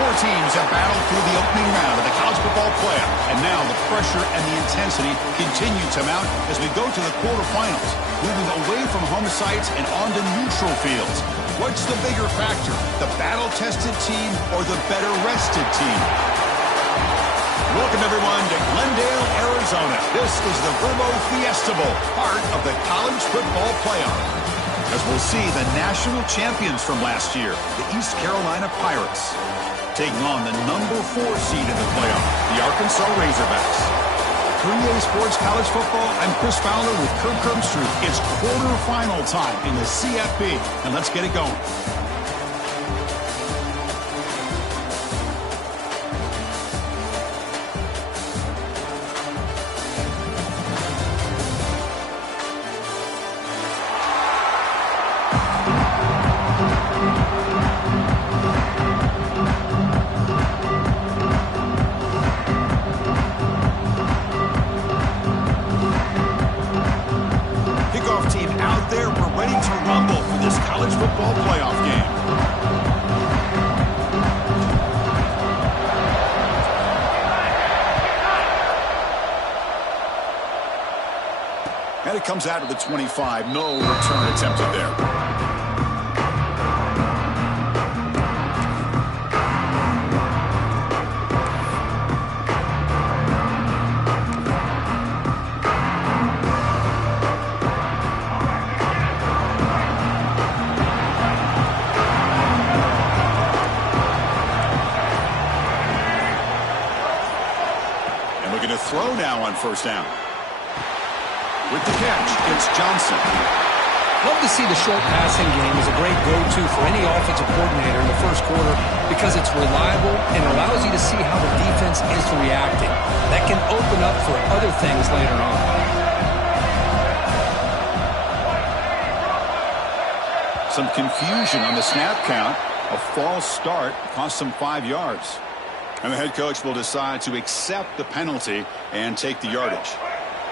Four teams have battled through the opening round of the college football playoff, and now the pressure and the intensity continue to mount as we go to the quarterfinals, moving away from home sites and onto neutral fields. What's the bigger factor, the battle-tested team or the better-rested team? Welcome, everyone, to Glendale, Arizona. This is the Verbo Fiesta Bowl, part of the college football playoff. As we'll see the national champions from last year, the East Carolina Pirates, taking on the number 4 seed in the playoff, the Arkansas Razorbacks. For EA Sports College Football, I'm Chris Fowler with Kirk Herbstreit. It's quarterfinal time in the CFB, and let's get it going. And it comes out of the 25. No return attempted there. And looking to throw now on first down. With the catch, it's Johnson. Love to see the short passing game as a great go-to for any offensive coordinator in the first quarter because it's reliable and allows you to see how the defense is reacting. That can open up for other things later on. Some confusion on the snap count. A false start cost them 5 yards. And the head coach will decide to accept the penalty and take the yardage.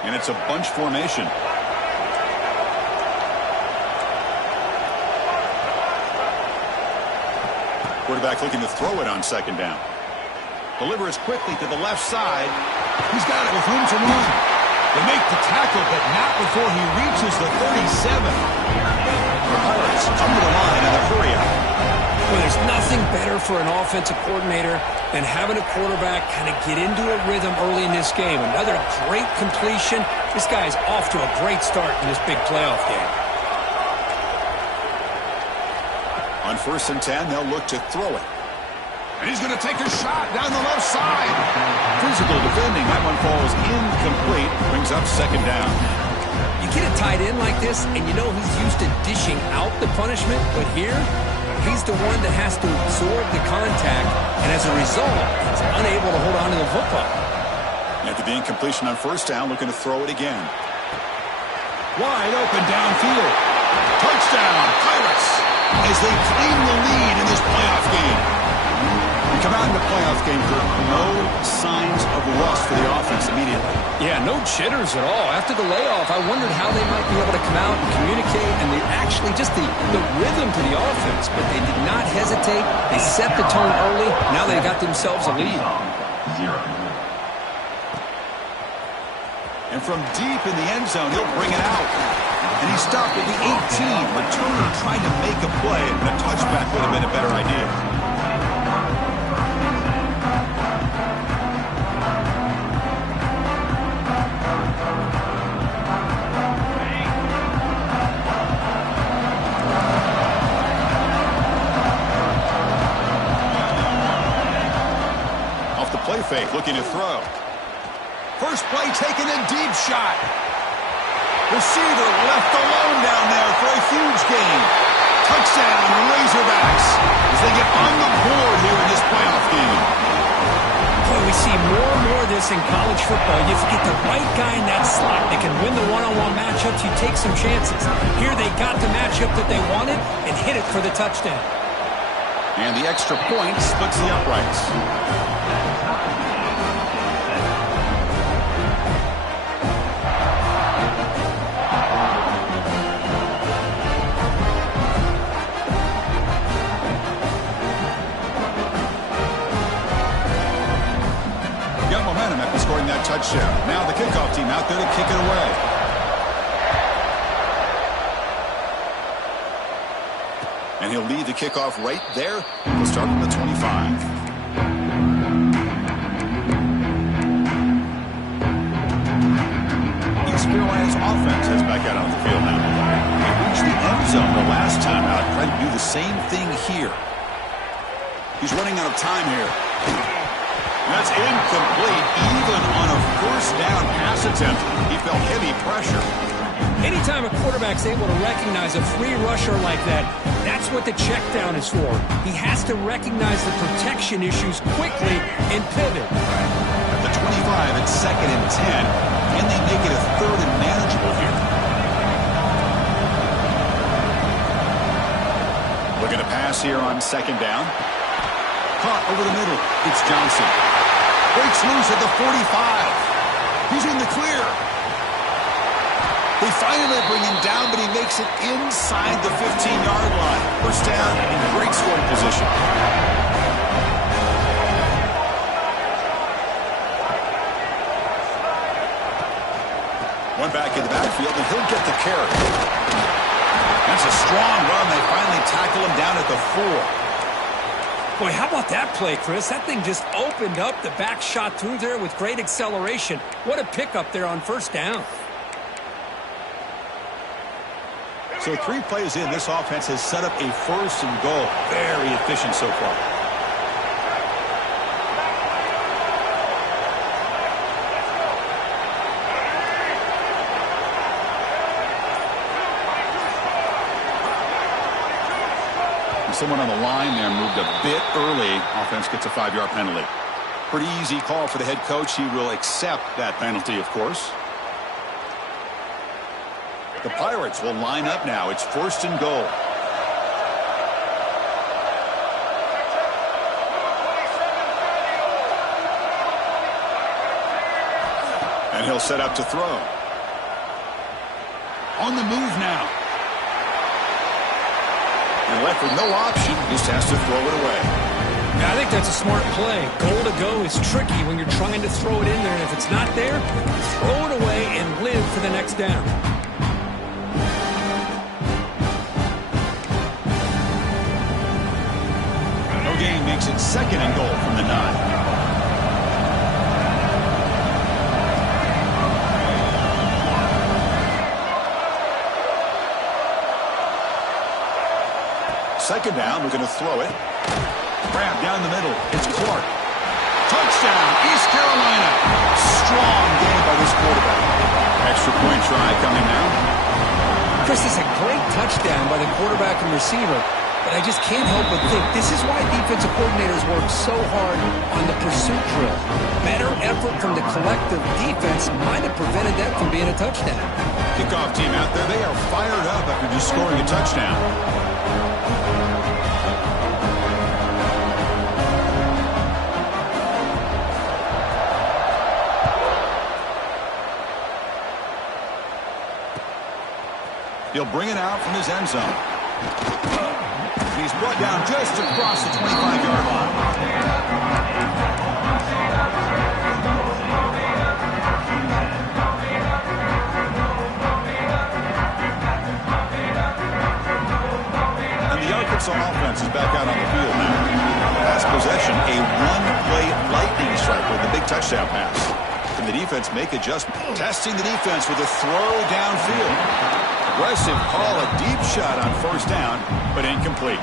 And it's a bunch formation. Quarterback looking to throw it on second down. Delivers quickly to the left side. He's got it with room to run. They make the tackle, but not before he reaches the 37. The Pirates come to the line in the hurry up. Well, there's nothing better for an offensive coordinator than having a quarterback kind of get into a rhythm early in this game. Another great completion. This guy's off to a great start in this big playoff game. On 1st and 10, they'll look to throw it. And he's going to take a shot down the left side. Physical defending. That one falls incomplete. Brings up second down. You get a tight end like this, and you know he's used to dishing out the punishment. But here, he's the one that has to absorb the contact, and as a result, he's unable to hold on to the football. After the incompletion on first down, looking to throw it again. Wide open downfield. Touchdown, Pirates, as they claim the lead in this playoff game. We come out in the playoff game, Kirk. No signs of rust for the offense immediately. Yeah, no jitters at all. After the layoff, I wondered how they might be able to come out and communicate, and actually just the rhythm to the offense. But they did not hesitate. They set the tone early. Now they got themselves a lead. And from deep in the end zone, he'll bring it out. And he stopped at the 18. Returner trying to make a play, and a touchback would have been a better idea. Off the play fake, looking to throw. First play taken, a deep shot. Receiver left alone down there for a huge gain. Touchdown, Razorbacks, as they get on the board here in this playoff game. Boy, we see more and more of this in college football. If you get the right guy in that slot that can win the one-on-one matchups, you take some chances. Here they got the matchup that they wanted and hit it for the touchdown. And the extra point splits the uprights. touchdown. Now the kickoff team out there to kick it away. And he'll lead the kickoff right there. We'll start from the 25. East Carolina's offense heads back out on the field now. They reached the end zone the last time out. Trying to do the same thing here. He's running out of time here. That's incomplete. Even on a first down pass attempt, he felt heavy pressure. Anytime a quarterback's able to recognize a free rusher like that, that's what the check down is for. He has to recognize the protection issues quickly and pivot. At the 25, it's 2nd and 10. Can they make it a 3rd and manageable here? Looking to pass here on 2nd down. Caught over the middle. It's Johnson. Breaks loose at the 45. He's in the clear. They finally bring him down, but he makes it inside the 15-yard line. First down in great scoring position. One back in the backfield, and he'll get the carry. That's a strong run. They finally tackle him down at the 4. Boy, how about that play, Chris? That thing just opened up. The back shot through there with great acceleration. What a pickup there on first down. So 3 plays in, this offense has set up a 1st and goal. Very efficient so far. Someone on the line there moved a bit early. Offense gets a 5-yard penalty. Pretty easy call for the head coach. He will accept that penalty, of course. The Pirates will line up now. It's 1st and goal. And he'll set up to throw. On the move now. And left with no option, just has to throw it away. Yeah, I think that's a smart play. Goal to go is tricky when you're trying to throw it in there. And if it's not there, throw it away and live for the next down. No gain makes it 2nd and goal from the 9. Second down, we're going to throw it. Grab down the middle. It's Clark. Touchdown, East Carolina. Strong game by this quarterback. Extra point try coming now. Chris, this is a great touchdown by the quarterback and receiver, but I just can't help but think this is why defensive coordinators work so hard on the pursuit drill. Better effort from the collective defense might have prevented that from being a touchdown. Kickoff team out there, they are fired up after just scoring a touchdown. He'll bring it out from his end zone. He's brought down just across the 25-yard line. And the Arkansas offense is back out on the field now. Pass possession, a one-play lightning strike with a big touchdown pass. Can the defense make adjustment? Testing the defense with a throw downfield. Aggressive call, a deep shot on first down, but incomplete.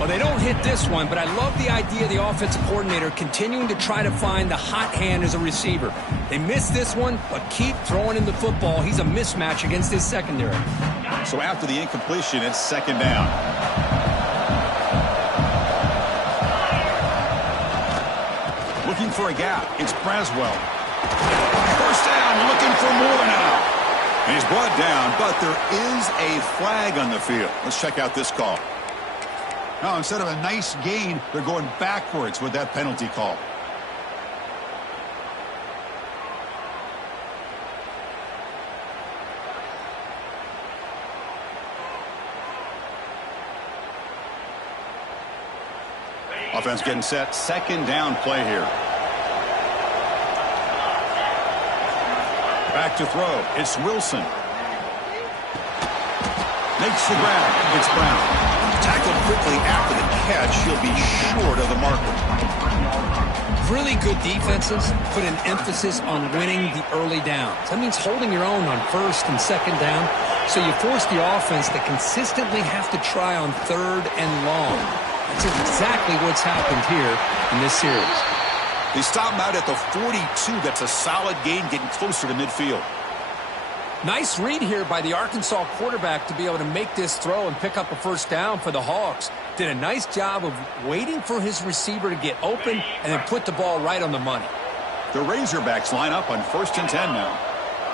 Well, they don't hit this one, but I love the idea of the offensive coordinator continuing to try to find the hot hand as a receiver. They missed this one, but keep throwing him the football. He's a mismatch against his secondary. So after the incompletion, it's 2nd down. Looking for a gap. It's Braswell. First down, looking for more now. And he's brought down, but there is a flag on the field. Let's check out this call. Now, instead of a nice gain, they're going backwards with that penalty call. Offense getting set. 2nd down play here. Back to throw. It's Wilson. Makes the grab. It's Brown. Tackled quickly after the catch. He'll be short of the marker. Really good defenses put an emphasis on winning the early downs. That means holding your own on first and second down. So you force the offense to consistently have to try on third and long. That's exactly what's happened here in this series. They stop him out at the 42. That's a solid gain, getting closer to midfield. Nice read here by the Arkansas quarterback to be able to make this throw and pick up a first down for the Hogs. Did a nice job of waiting for his receiver to get open and then put the ball right on the money. The Razorbacks line up on 1st and 10 now.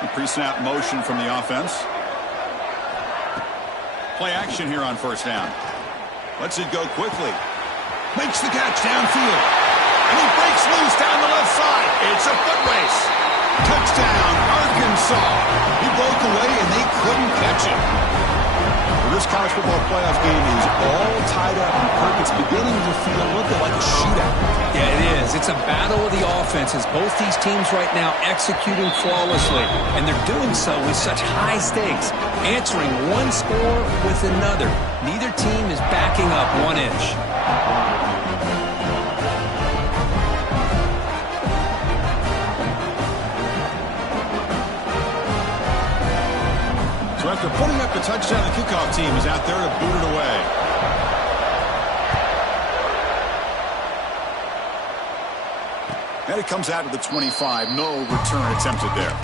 The pre-snap motion from the offense. Play action here on 1st down. Lets it go quickly. Makes the catch downfield. And he breaks loose down the left side. It's a foot race. Touchdown, Arkansas. He broke away and they couldn't catch him. Well, this college football playoff game is all tied up. And Kirk, it's beginning to feel a little bit like a shootout. Yeah, it is. It's a battle of the offenses. Both these teams right now executing flawlessly. And they're doing so with such high stakes. Answering one score with another. Neither team is backing up 1 inch. So after putting up the touchdown, the kickoff team is out there to boot it away. And it comes out to the 25. No return attempted there.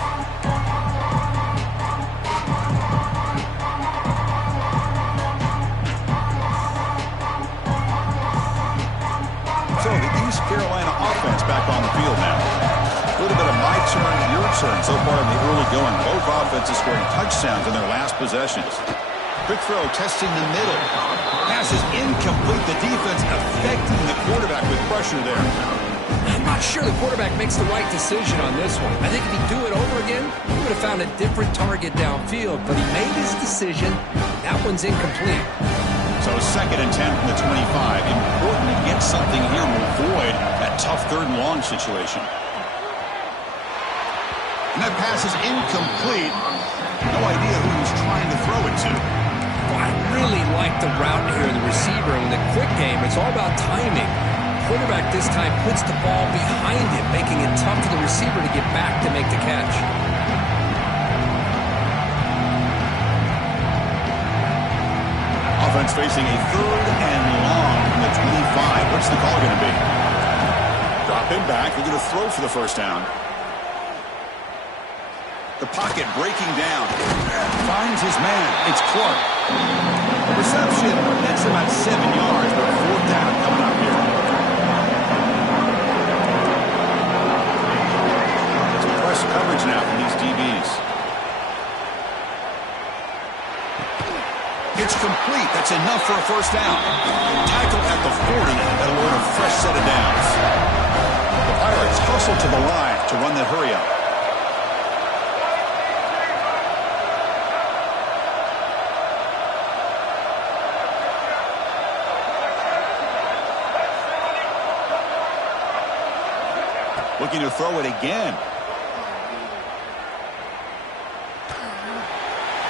So the East Carolina offense back on the field now. A little bit of my turn, your turn so far in the early going. Both offenses scoring touchdowns in their last possessions. Quick throw, testing the middle. Pass is incomplete. The defense affecting the quarterback with pressure there. I'm not sure the quarterback makes the right decision on this one. I think if he'd do it over again, he would have found a different target downfield. But he made his decision. That one's incomplete. So 2nd and 10 from the 25. Important to get something here to avoid that tough 3rd and long situation. And that pass is incomplete. No idea who he was trying to throw it to. Well, I really like the route here, the receiver. In the quick game, it's all about timing. Quarterback this time puts the ball behind him, making it tough for the receiver to get back to make the catch. Offense facing a 3rd and long from the 25. What's the call going to be? Drop him back. They're going to throw for the first down. The pocket breaking down. Finds his man. It's Clark. Reception. That's about 7 yards, but 4th down coming up here. Some press coverage now from these DBs. It's complete. That's enough for a first down. Tackle at the 40. That'll earn a fresh set of downs. The Pirates hustle to the line to run that hurry up. Looking to throw it again.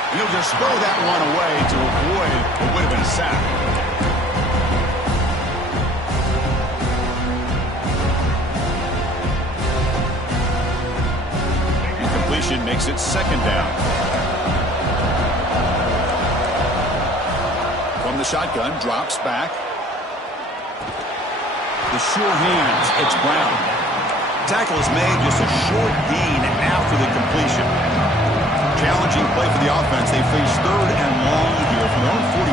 And he'll just throw that one away to avoid what would have been a sack. Incompletion makes it 2nd down. From the shotgun, drops back. The sure hands, it's Brown. Tackle is made, just a short gain after the completion. Challenging play for the offense. They face 3rd and long here from their own 43.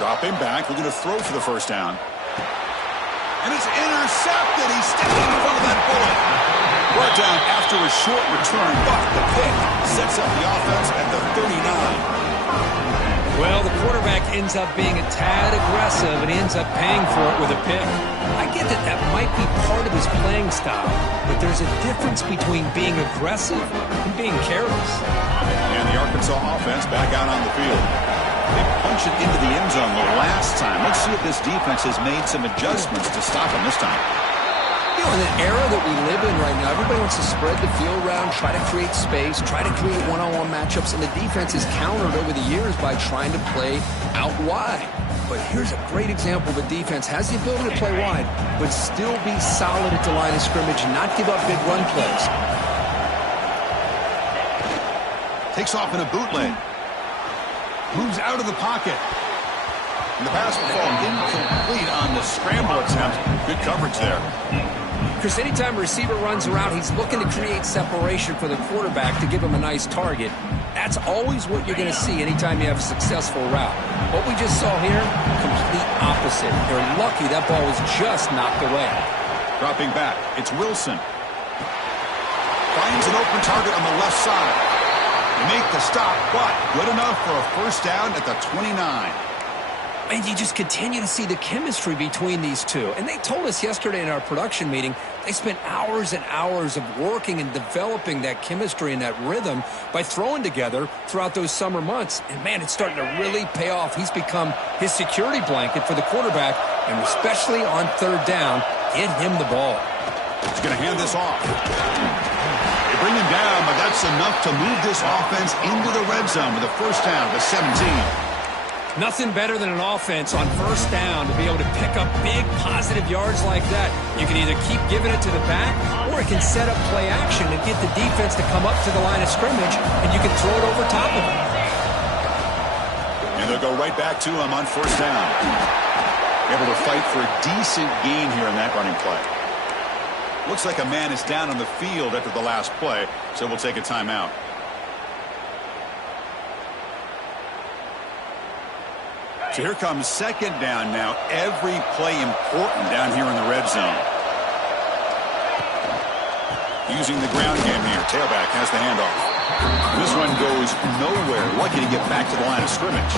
Drop him back. We're going to throw for the first down. And it's intercepted. He's stepping in front of that bullet. Brought down after a short return, but the pick sets up the offense at the 39. Well, the quarterback ends up being a tad aggressive, and he ends up paying for it with a pick. I get that that might be part of his playing style, but there's a difference between being aggressive and being careless. And the Arkansas offense back out on the field. They punched it into the end zone the last time. Let's see if this defense has made some adjustments to stop them this time. You know, in the era that we live in right now, everybody wants to spread the field around, try to create space, try to create one-on-one matchups, and the defense is countered over the years by trying to play out wide. But here's a great example. The defense has the ability to play wide, but still be solid at the line of scrimmage and not give up big run plays. Takes off in a bootleg. Moves out of the pocket. And the pass will fall incomplete on the scramble attempt. Good coverage there. Chris, anytime a receiver runs around, he's looking to create separation for the quarterback to give him a nice target. That's always what you're going to see anytime you have a successful route. What we just saw here, complete opposite. They're lucky that ball was just knocked away. Dropping back, it's Wilson. Finds an open target on the left side. They make the stop, but good enough for a first down at the 29. And you just continue to see the chemistry between these two. And they told us yesterday in our production meeting, they spent hours and hours of working and developing that chemistry and that rhythm by throwing together throughout those summer months. And, man, it's starting to really pay off. He's become his security blanket for the quarterback, and especially on third down, get him the ball. He's going to hand this off. They bring him down, but that's enough to move this offense into the red zone with a first down to 17. Nothing better than an offense on first down to be able to pick up big positive yards like that. You can either keep giving it to the back, or it can set up play action and get the defense to come up to the line of scrimmage, and you can throw it over top of them. And they'll go right back to him on first down. Able to fight for a decent gain here in that running play. Looks like a man is down on the field after the last play, so we'll take a timeout. So here comes second down now. Every play important down here in the red zone. Using the ground game here. Tailback has the handoff. This one goes nowhere. Lucky to get back to the line of scrimmage.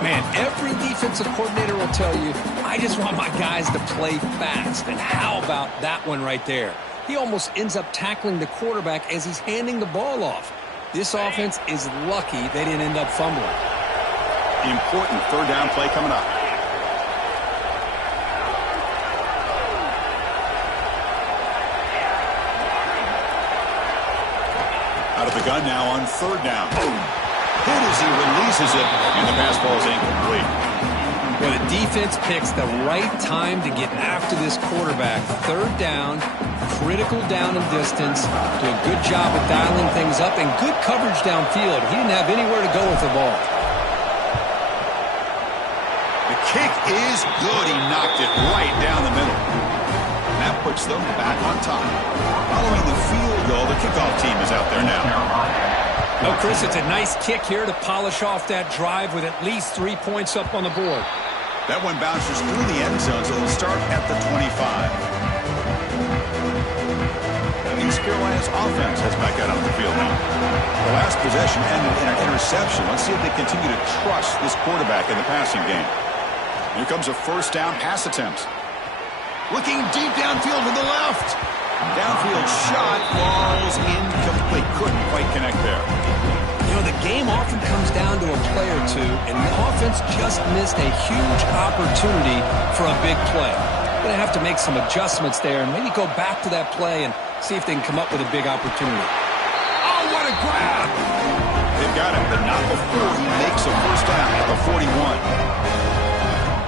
Man, every defensive coordinator will tell you, I just want my guys to play fast. And how about that one right there? He almost ends up tackling the quarterback as he's handing the ball off. This offense is lucky they didn't end up fumbling. Important third down play coming up. Out of the gun now on third down. Hit as he releases it, and the pass ball is incomplete. Well, the defense picks the right time to get after this quarterback. Third down, critical down and distance. Do a good job of dialing things up, and good coverage downfield. He didn't have anywhere to go with the ball. Kick is good. He knocked it right down the middle. And that puts them back on top. Following the field goal, the kickoff team is out there now. Oh, Chris, it's a nice kick here to polish off that drive with at least 3 points up on the board. That one bounces through the end zone, so they'll start at the 25. East Carolina's offense has back out on the field now. The last possession ended in an interception. Let's see if they continue to trust this quarterback in the passing game. Here comes a first down pass attempt. Looking deep downfield to the left. Downfield shot falls incomplete. Couldn't quite connect there. You know, the game often comes down to a play or two, and the offense just missed a huge opportunity for a big play. Going to have to make some adjustments there and maybe go back to that play and see if they can come up with a big opportunity. Oh, what a grab! They've got him, but not before he makes a first down at the 41.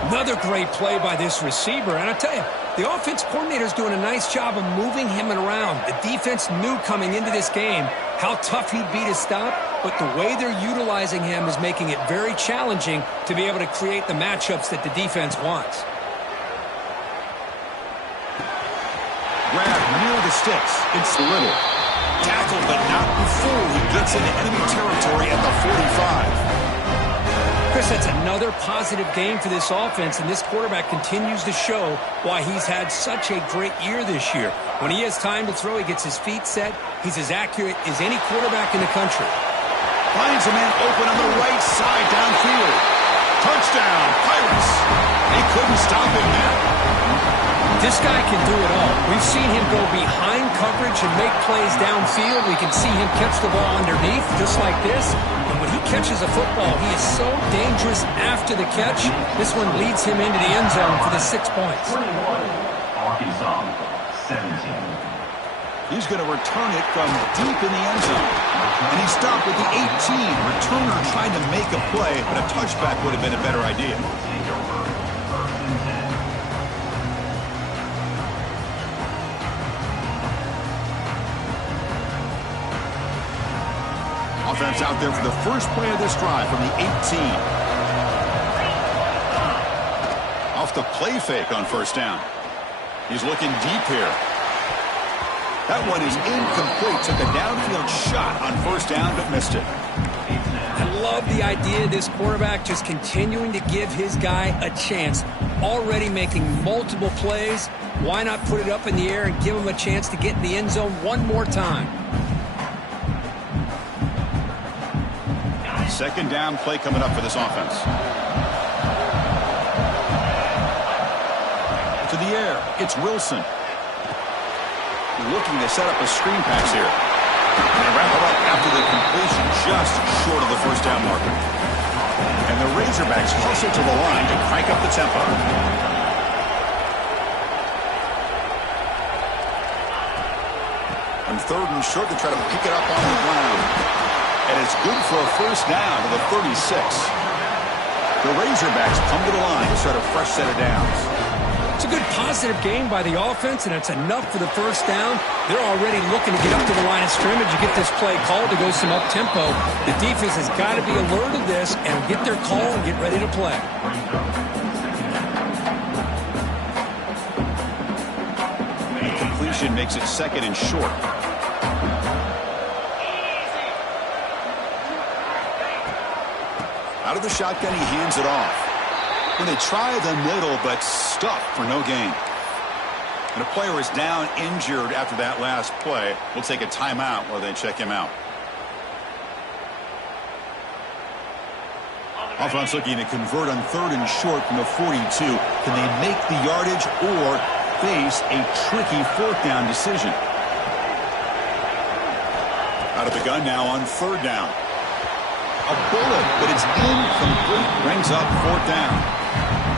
Another great play by this receiver. And I tell you, the offense coordinator is doing a nice job of moving him around. The defense knew coming into this game how tough he'd be to stop, but the way they're utilizing him is making it very challenging to be able to create the matchups that the defense wants. Grab near the sticks. It's Little. Tackled, but not before he gets into enemy territory at the 45. Chris, that's another positive game for this offense, and this quarterback continues to show why he's had such a great year this year. When he has time to throw, he gets his feet set. He's as accurate as any quarterback in the country. Finds a man open on the right side downfield. Touchdown, Pirates. They couldn't stop him there. This guy can do it all. We've seen him go behind coverage and make plays downfield. We can see him catch the ball underneath, just like this. And when he catches a football, he is so dangerous after the catch. This one leads him into the end zone for the 6 points. Arkansas, 17. He's going to return it from deep in the end zone. And he stopped with the 18. Returner trying to make a play, but a touchback would have been a better idea. Offense out there for the first play of this drive from the 18. Off the play fake on first down. He's looking deep here. That one is incomplete. Took a downfield shot on first down, but missed it. I love the idea of this quarterback just continuing to give his guy a chance. Already making multiple plays. Why not put it up in the air and give him a chance to get in the end zone one more time? Second down play coming up for this offense. To the air, it's Wilson. Looking to set up a screen pass here. And they wrap it up after the completion, just short of the first down marker. And the Razorbacks hustle to the line to crank up the tempo. On third and short, they try to pick it up on the ground. And it's good for a first down to the 36. The Razorbacks come to the line to start a fresh set of downs. It's a good positive game by the offense, and it's enough for the first down. They're already looking to get up to the line of scrimmage and get this play called to go some up-tempo. The defense has got to be alert of this and get their call and get ready to play. The completion makes it second and short. Out of the shotgun, he hands it off. When they try the middle, but stuffed for no gain. And a player is down injured after that last play. We'll take a timeout while they check him out. Offense looking to convert on third and short from the 42. Can they make the yardage or face a tricky fourth down decision? Out of the gun now on third down. A bullet, but it's incomplete. Brings up fourth down.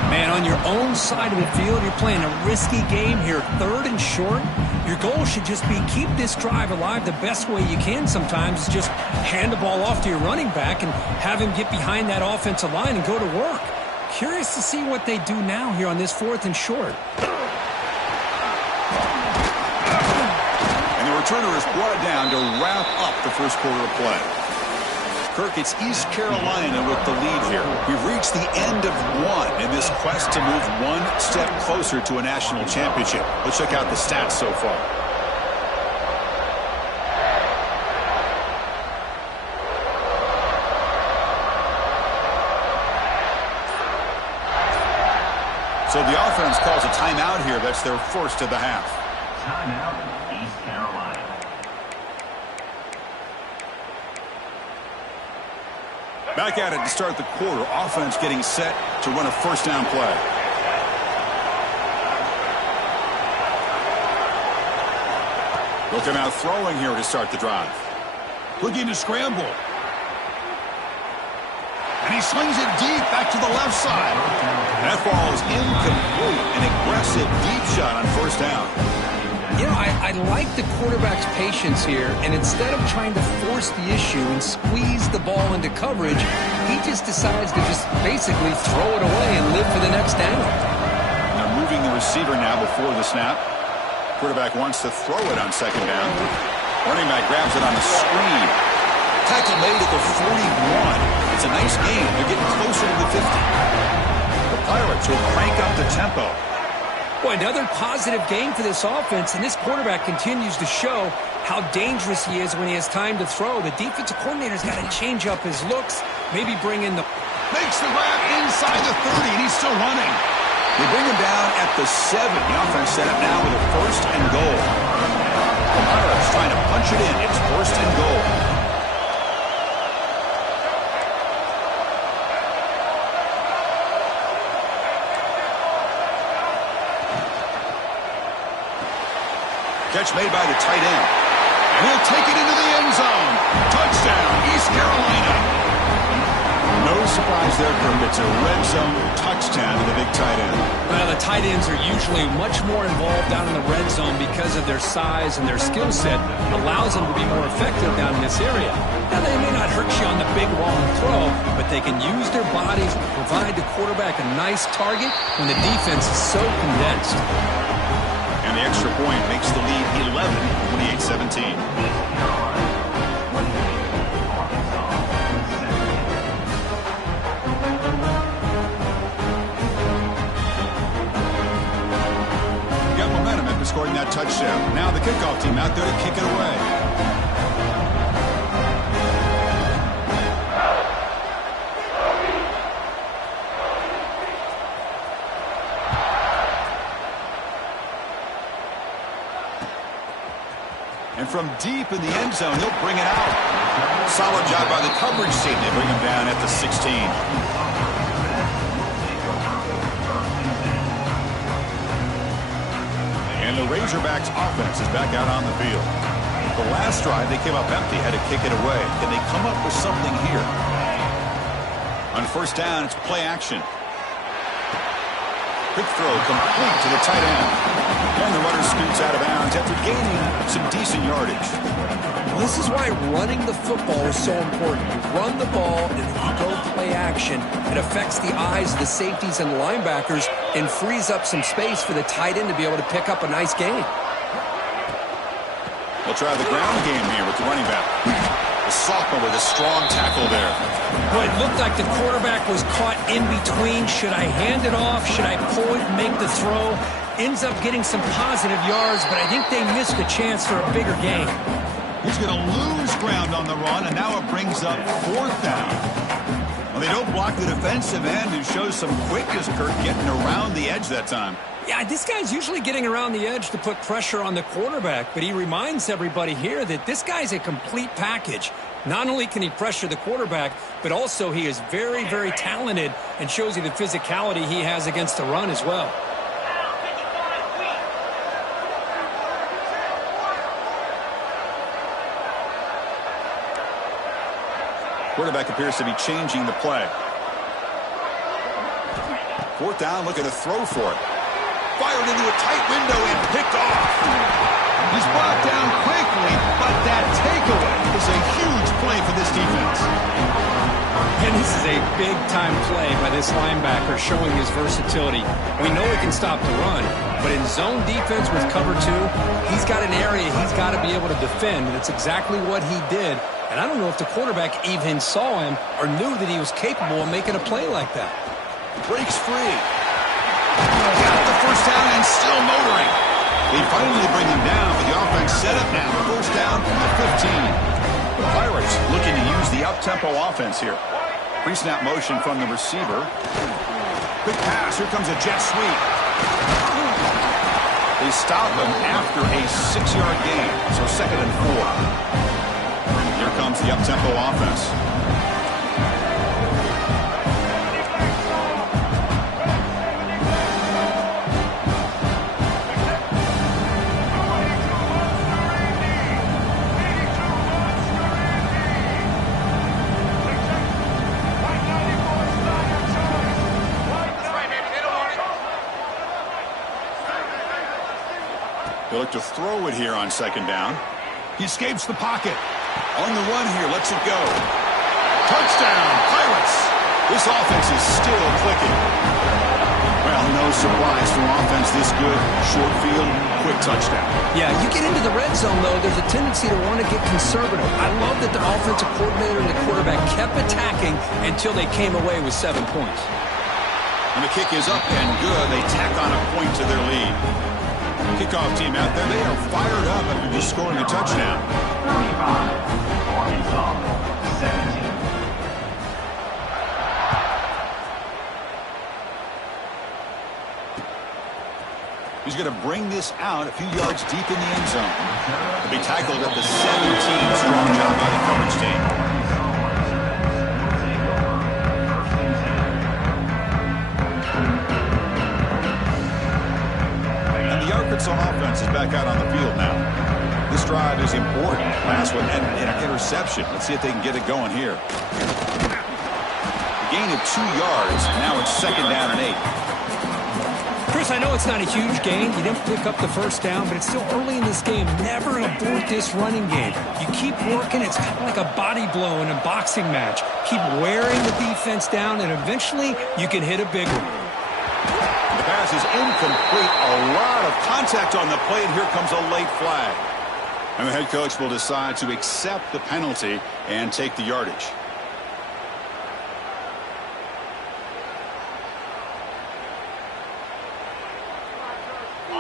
Man, on your own side of the field, you're playing a risky game here. Third and short. Your goal should just be keep this drive alive the best way you can sometimes. Is just hand the ball off to your running back and have him get behind that offensive line and go to work. Curious to see what they do now here on this fourth and short. And the returner is brought down to wrap up the first quarter of play. Kirk, it's East Carolina with the lead here. We've reached the end of one in this quest to move one step closer to a national championship. Let's check out the stats so far. So the offense calls a timeout here. That's their first of the half. Timeout, East Carolina. Back at it to start the quarter. Offense getting set to run a first down play. Looking out throwing here to start the drive. Looking to scramble. And he slings it deep back to the left side. That ball is incomplete. An aggressive deep shot on first down. You know, I like the quarterback's patience here, and instead of trying to force the issue and squeeze the ball into coverage, he just decides to just basically throw it away and live for the next down. They're moving the receiver now before the snap. Quarterback wants to throw it on second down. Running back grabs it on the screen. Tackle made at the 41. It's a nice game. They're getting closer to the 50. The Pirates will crank up the tempo. Boy, another positive game for this offense, and this quarterback continues to show how dangerous he is when he has time to throw. The defensive coordinator's got to change up his looks, maybe bring in the... Makes the grab inside the 30, and he's still running. They bring him down at the 7. The offense set up now with a first and goal. The Pirates trying to punch it in. It's first and goal. Catch made by the tight end. And he'll take it into the end zone. Touchdown, East Carolina. No surprise there, Kirk. It's a red zone touchdown to the big tight end. Well, the tight ends are usually much more involved down in the red zone because of their size and their skill set allows them to be more effective down in this area. Now, they may not hurt you on the big long throw, but they can use their bodies to provide the quarterback a nice target when the defense is so condensed. And the extra point makes the lead 11, 28-17. Scoring that touchdown. Now the kickoff team out there to kick it away. And from deep in the end zone, they'll bring it out. Solid job by the coverage team. They bring him down at the 16. And the Razorbacks offense is back out on the field. The last drive, they came up empty, had to kick it away. Can they come up with something here? On first down, it's play action. Quick throw complete to the tight end. And the runner scoots out of bounds after gaining some decent yardage. Well, this is why running the football is so important. You run the ball, and if you go play action, it affects the eyes of the safeties and linebackers and frees up some space for the tight end to be able to pick up a nice gain. They'll try the ground game here with the running back. The sophomore with a strong tackle there. Well, it looked like the quarterback was caught in between. Should I hand it off? Should I pull it and make the throw? Ends up getting some positive yards, but I think they missed a chance for a bigger gain. He's going to lose ground on the run, and now it brings up fourth down. Well, they don't block the defensive end, who shows some quickness, Kirk, getting around the edge that time. Yeah, this guy's usually getting around the edge to put pressure on the quarterback, but he reminds everybody here that this guy's a complete package. Not only can he pressure the quarterback, but also he is very, very talented and shows you the physicality he has against the run as well. Quarterback appears to be changing the play. Fourth down, looking to throw for it. Fired into a tight window and picked off. He's brought down quickly, but that takeaway is a huge play for this defense. And this is a big-time play by this linebacker showing his versatility. We know he can stop the run, but in zone defense with cover two, he's got an area he's got to be able to defend, and it's exactly what he did. And I don't know if the quarterback even saw him or knew that he was capable of making a play like that. Breaks free. Got the first down and still motoring. They finally bring him down, but the offense set up now. First down from the 15. The Pirates looking to use the up-tempo offense here. Pre-snap motion from the receiver. Quick pass. Here comes a jet sweep. They stop him after a 6-yard gain, so 2nd and 4. Here comes the up-tempo offense. They look to throw it here on 2nd down. He escapes the pocket. On the run here, lets it go. Touchdown, Pirates! This offense is still clicking. Well, no surprise from offense this good. Short field, quick touchdown. Yeah, you get into the red zone, though, there's a tendency to want to get conservative. I love that the offensive coordinator and the quarterback kept attacking until they came away with 7 points. And the kick is up and good. They tack on a point to their lead. Kickoff team out there, they are fired up after just scoring a touchdown. 35, Arkansas, 17. He's going to bring this out a few yards deep in the end zone. He'll be tackled at the 17. Strong job by the coverage team. Arkansas offense is back out on the field now. This drive is important. Last one and an interception. Let's see if they can get it going here. Gain of 2 yards. Now it's 2nd down and 8. Chris, I know it's not a huge gain. You didn't pick up the first down, but it's still early in this game. Never abort this running game. You keep working. It's kind of like a body blow in a boxing match. Keep wearing the defense down, and eventually you can hit a big one. The pass is incomplete. A lot of contact on the play, and here comes a late flag. And the head coach will decide to accept the penalty and take the yardage.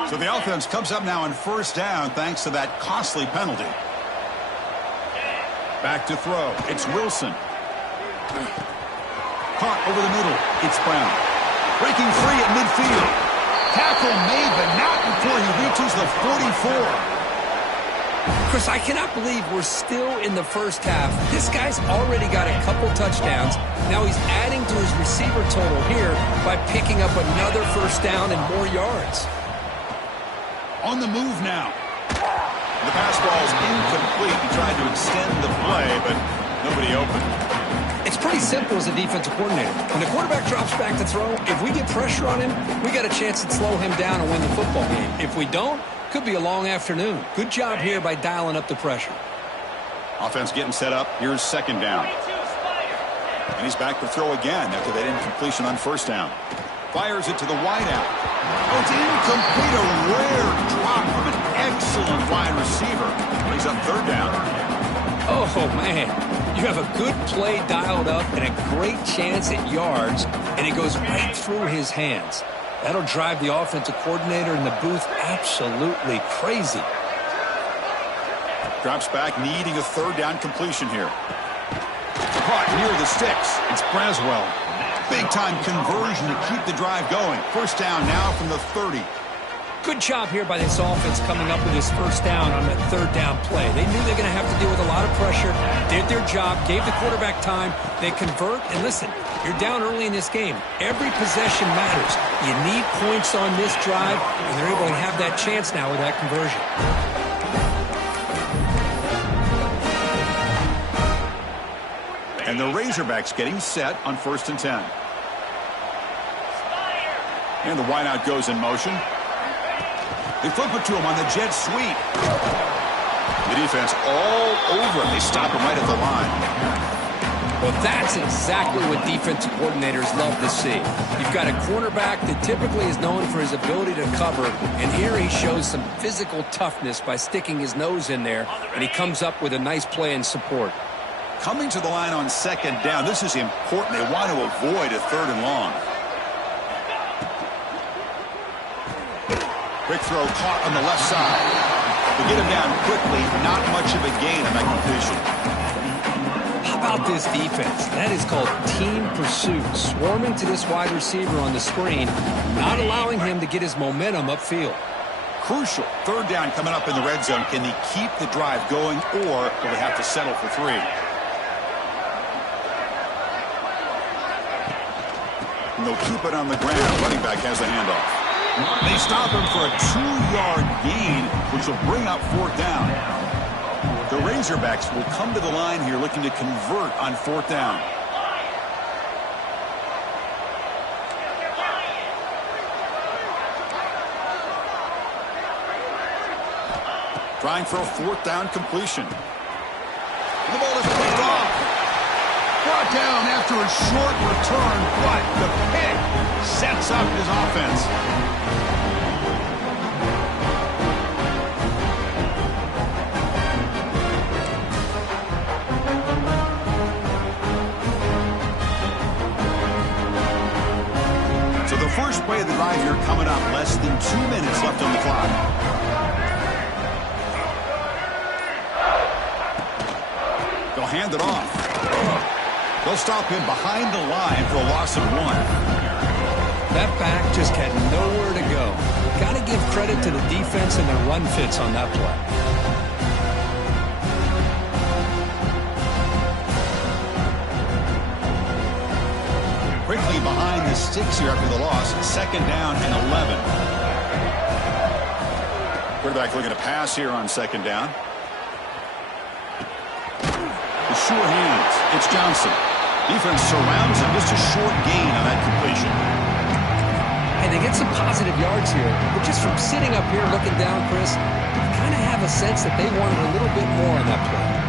So the offense comes up now on 1st down thanks to that costly penalty. Back to throw. It's Wilson. Caught over the middle. It's Brown. Breaking free at midfield. Tackle made, but not before he reaches the 44. Chris, I cannot believe we're still in the first half. This guy's already got a couple touchdowns. Now he's adding to his receiver total here by picking up another 1st down and more yards. On the move now. The pass ball is incomplete. He tried to extend the play, but nobody open. It's pretty simple as a defensive coordinator. When the quarterback drops back to throw, if we get pressure on him, we got a chance to slow him down and win the football game. If we don't, could be a long afternoon. Good job here by dialing up the pressure. Offense getting set up. Here's 2nd down. And he's back to throw again after that incompletion on 1st down. Fires it to the wideout. Oh, it's incomplete. A rare drop from an excellent wide receiver. Brings up 3rd down. Oh, man. You have a good play dialed up and a great chance at yards, and it goes right through his hands. That'll drive the offensive coordinator in the booth absolutely crazy. Drops back, needing a 3rd down completion here. Caught near the sticks. It's Braswell. Big-time conversion to keep the drive going. 1st down now from the 30. Good job here by this offense coming up with his 1st down on that 3rd down play. They knew they were going to have to deal with a lot of pressure, did their job, gave the quarterback time. They convert, and listen, you're down early in this game. Every possession matters. You need points on this drive, and they're able to have that chance now with that conversion. And the Razorbacks getting set on 1st and 10. And the wideout goes in motion. They flip it to him on the jet sweep. The defense all over him. They stop him right at the line. Well, that's exactly what defensive coordinators love to see. You've got a cornerback that typically is known for his ability to cover, and here he shows some physical toughness by sticking his nose in there, and he comes up with a nice play in support. Coming to the line on 2nd down, this is important. They want to avoid a 3rd and long. Quick throw caught on the left side. They get him down quickly. Not much of a gain on that completion. How about this defense? That is called team pursuit. Swarming to this wide receiver on the screen, not allowing him to get his momentum upfield. Crucial. 3rd down coming up in the red zone. Can they keep the drive going, or will they have to settle for 3? And they'll keep it on the ground. Running back has the handoff. They stop him for a 2-yard gain, which will bring up 4th down. The Razorbacks will come to the line here looking to convert on 4th down. Trying for a 4th down completion. And the ball is picked off. Brought down after a short return, but the pick sets up his offense. So the first play of the drive here coming up, less than 2 minutes left on the clock. They'll hand it off. They'll stop him behind the line for a loss of 1. That back just had nowhere to go. Got to give credit to the defense and their run fits on that play. Quickly behind the sticks here after the loss. 2nd down and 11. quarterback looking to pass here on second down. The sure hands. It's Johnson. Defense surrounds him. Just a short gain on that completion. And they get some positive yards here. But just from sitting up here looking down, Chris, you kind of have a sense that they wanted a little bit more on that play.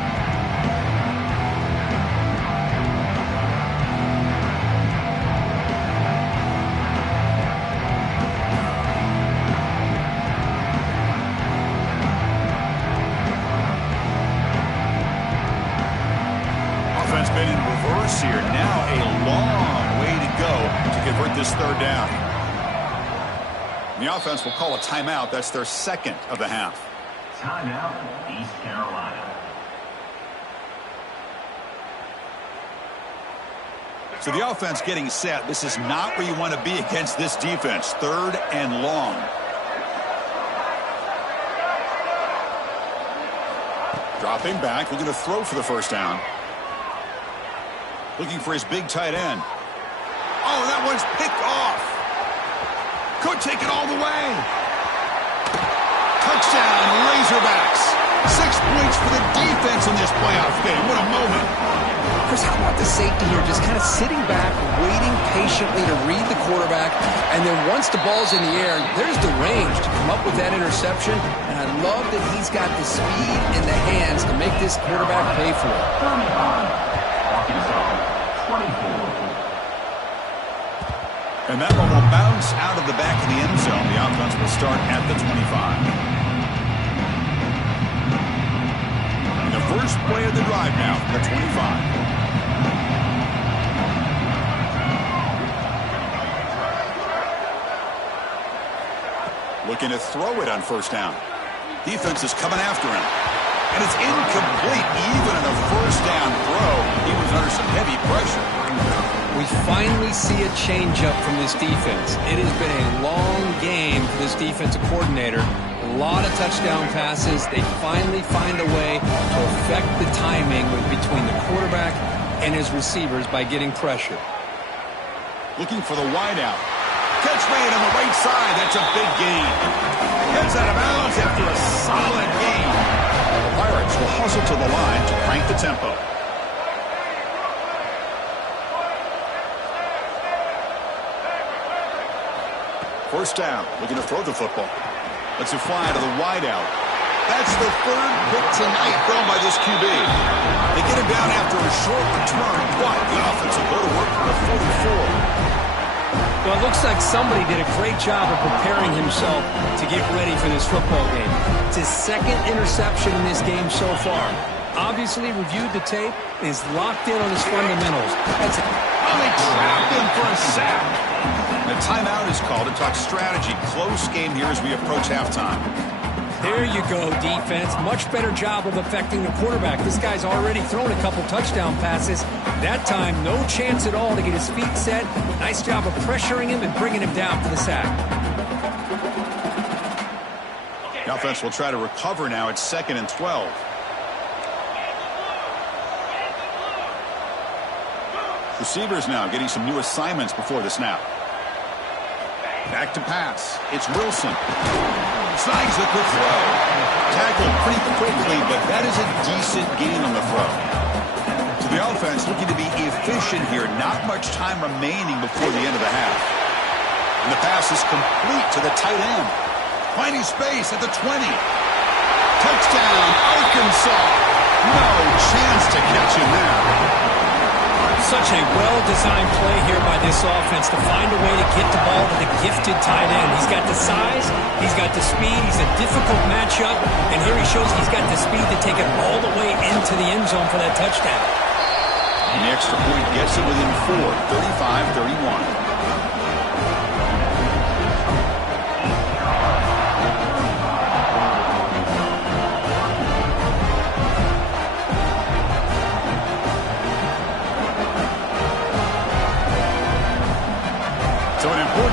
Been in reverse here. Now a long way to go to convert this third down. The offense will call a timeout. That's their second of the half. Timeout, East Carolina. So the offense getting set. This is not where you want to be against this defense. Third and long. Dropping back. Looking to throw for the first down. Looking for his big tight end. Oh, that one's picked off. Could take it all the way. Touchdown, Razorbacks. 6 points for the defense in this playoff game. What a moment. Chris, how about the safety here? Just kind of sitting back, waiting patiently to read the quarterback. And then once the ball's in the air, there's the range to come up with that interception. And I love that he's got the speed in the hands to make this quarterback pay for it. 24. And that one will bounce out of the back of the end zone. The offense will start at the 25. And the first play of the drive now, the 25. Looking to throw it on first down. Defense is coming after him. And it's incomplete. Even in a first down throw, he was under some heavy pressure. We finally see a changeup from this defense. It has been a long game for this defensive coordinator. A lot of touchdown passes. They finally find a way to affect the timing between the quarterback and his receivers by getting pressure. Looking for the wideout. Catch made on the right side. That's a big gain. Gets out of bounds after a solid gain. The Pirates will hustle to the line to crank the tempo. First down, looking to throw the football. Lets it fly to the wideout. That's the third pick tonight thrown by this QB. They get him down after a short return, but the offense will go to work for the 44. Well, it looks like somebody did a great job of preparing himself to get ready for this football game. It's his second interception in this game so far. Obviously reviewed the tape and is locked in on his fundamentals. That's it. Oh, they trapped him for a sack. The timeout is called to talk strategy. Close game here as we approach halftime. There you go, defense. Much better job of affecting the quarterback. This guy's already thrown a couple touchdown passes. That time, no chance at all to get his feet set. Nice job of pressuring him and bringing him down for the sack. The offense will try to recover now. It's 2nd and 12. Receivers now getting some new assignments before the snap. Back to pass. It's Wilson. Snags the quick throw. Tackled pretty quickly, but that is a decent gain on the throw. So the offense looking to be efficient here. Not much time remaining before the end of the half. And the pass is complete to the tight end. Finding space at the 20. Touchdown, Arkansas. No chance to catch him there. Such a well-designed play here by this offense to find a way to get the ball to the gifted tight end. He's got the size, he's got the speed, he's a difficult matchup, and here he shows he's got the speed to take it all the way into the end zone for that touchdown. And the extra point gets it within 4, 35-31.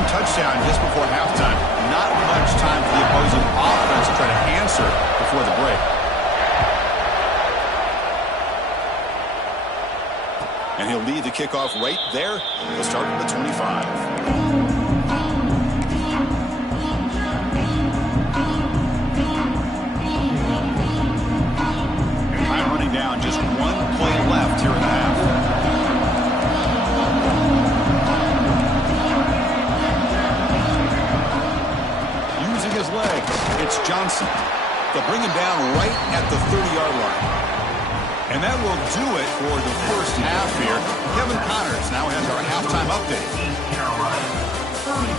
Touchdown just before halftime. Not much time for the opposing offense to try to answer before the break. And he'll lead the kickoff right there. He'll start at the 25. his legs. It's Johnson. They'll bring him down right at the 30-yard line. And that will do it for the first half here. Kevin Connors now has our halftime update. East Carolina, 35.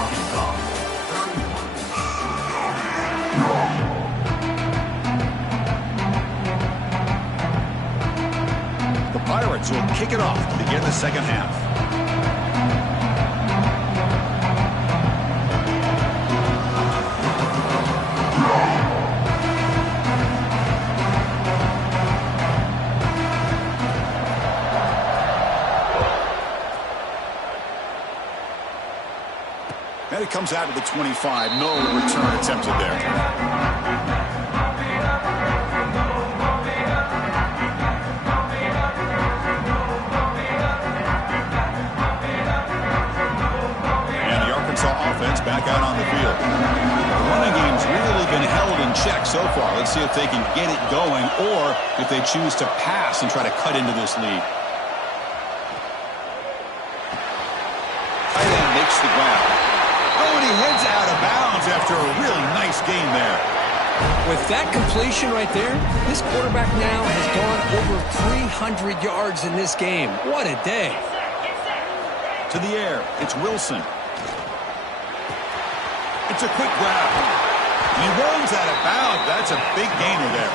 Arkansas, 31. The Pirates will kick it off to begin the second half. And it comes out of the 25. No return attempted there. And the Arkansas offense back out on the field. The running game's really been held in check so far. Let's see if they can get it going or if they choose to pass and try to cut into this lead. Tight end makes the grab. Oh, and he heads out of bounds after a really nice gain there. With that completion right there, this quarterback now has gone over 300 yards in this game. What a day. To the air, it's Wilson. It's a quick grab. And he runs out of bounds. That's a big gainer there.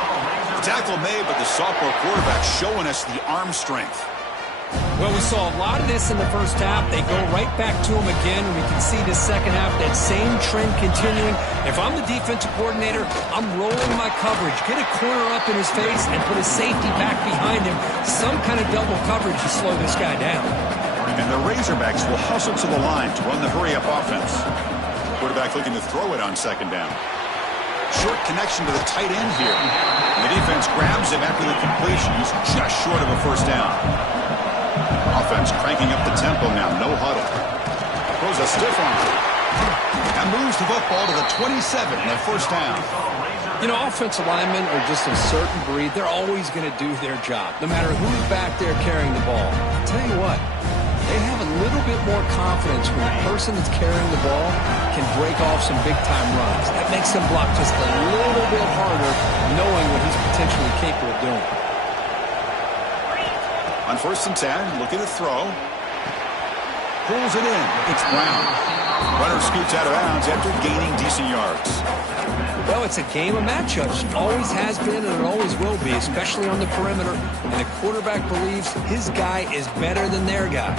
The tackle made, but the sophomore quarterback showing us the arm strength. Well, we saw a lot of this in the first half. They go right back to him again, and we can see the second half, that same trend continuing. If I'm the defensive coordinator, I'm rolling my coverage. Get a corner up in his face and put a safety back behind him. Some kind of double coverage to slow this guy down. And the Razorbacks will hustle to the line to run the hurry-up offense. Quarterback looking to throw it on second down. Short connection to the tight end here. And the defense grabs him after the completion. He's just short of a first down. Offense cranking up the tempo now. No huddle. Throws a stiff arm. And moves the football to the 27 and a first down. You know, offensive linemen are just a certain breed. They're always going to do their job, no matter who's back there carrying the ball. I'll tell you what, they have a little bit more confidence when the person that's carrying the ball can break off some big-time runs. That makes them block just a little bit harder, knowing what he's potentially capable of doing. On 1st and 10, looking to throw. Pulls it in. It's Brown. Runner scoots out of bounds after gaining decent yards. Well, it's a game of matchups. Always has been and it always will be, especially on the perimeter. And the quarterback believes his guy is better than their guy.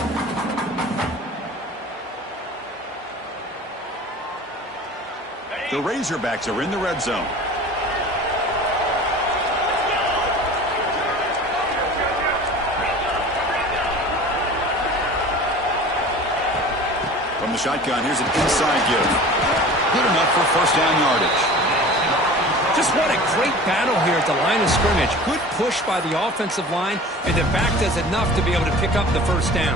The Razorbacks are in the red zone. From the shotgun, here's an inside give. Good enough for first down yardage. Just what a great battle here at the line of scrimmage. Good push by the offensive line, and the back does enough to be able to pick up the first down.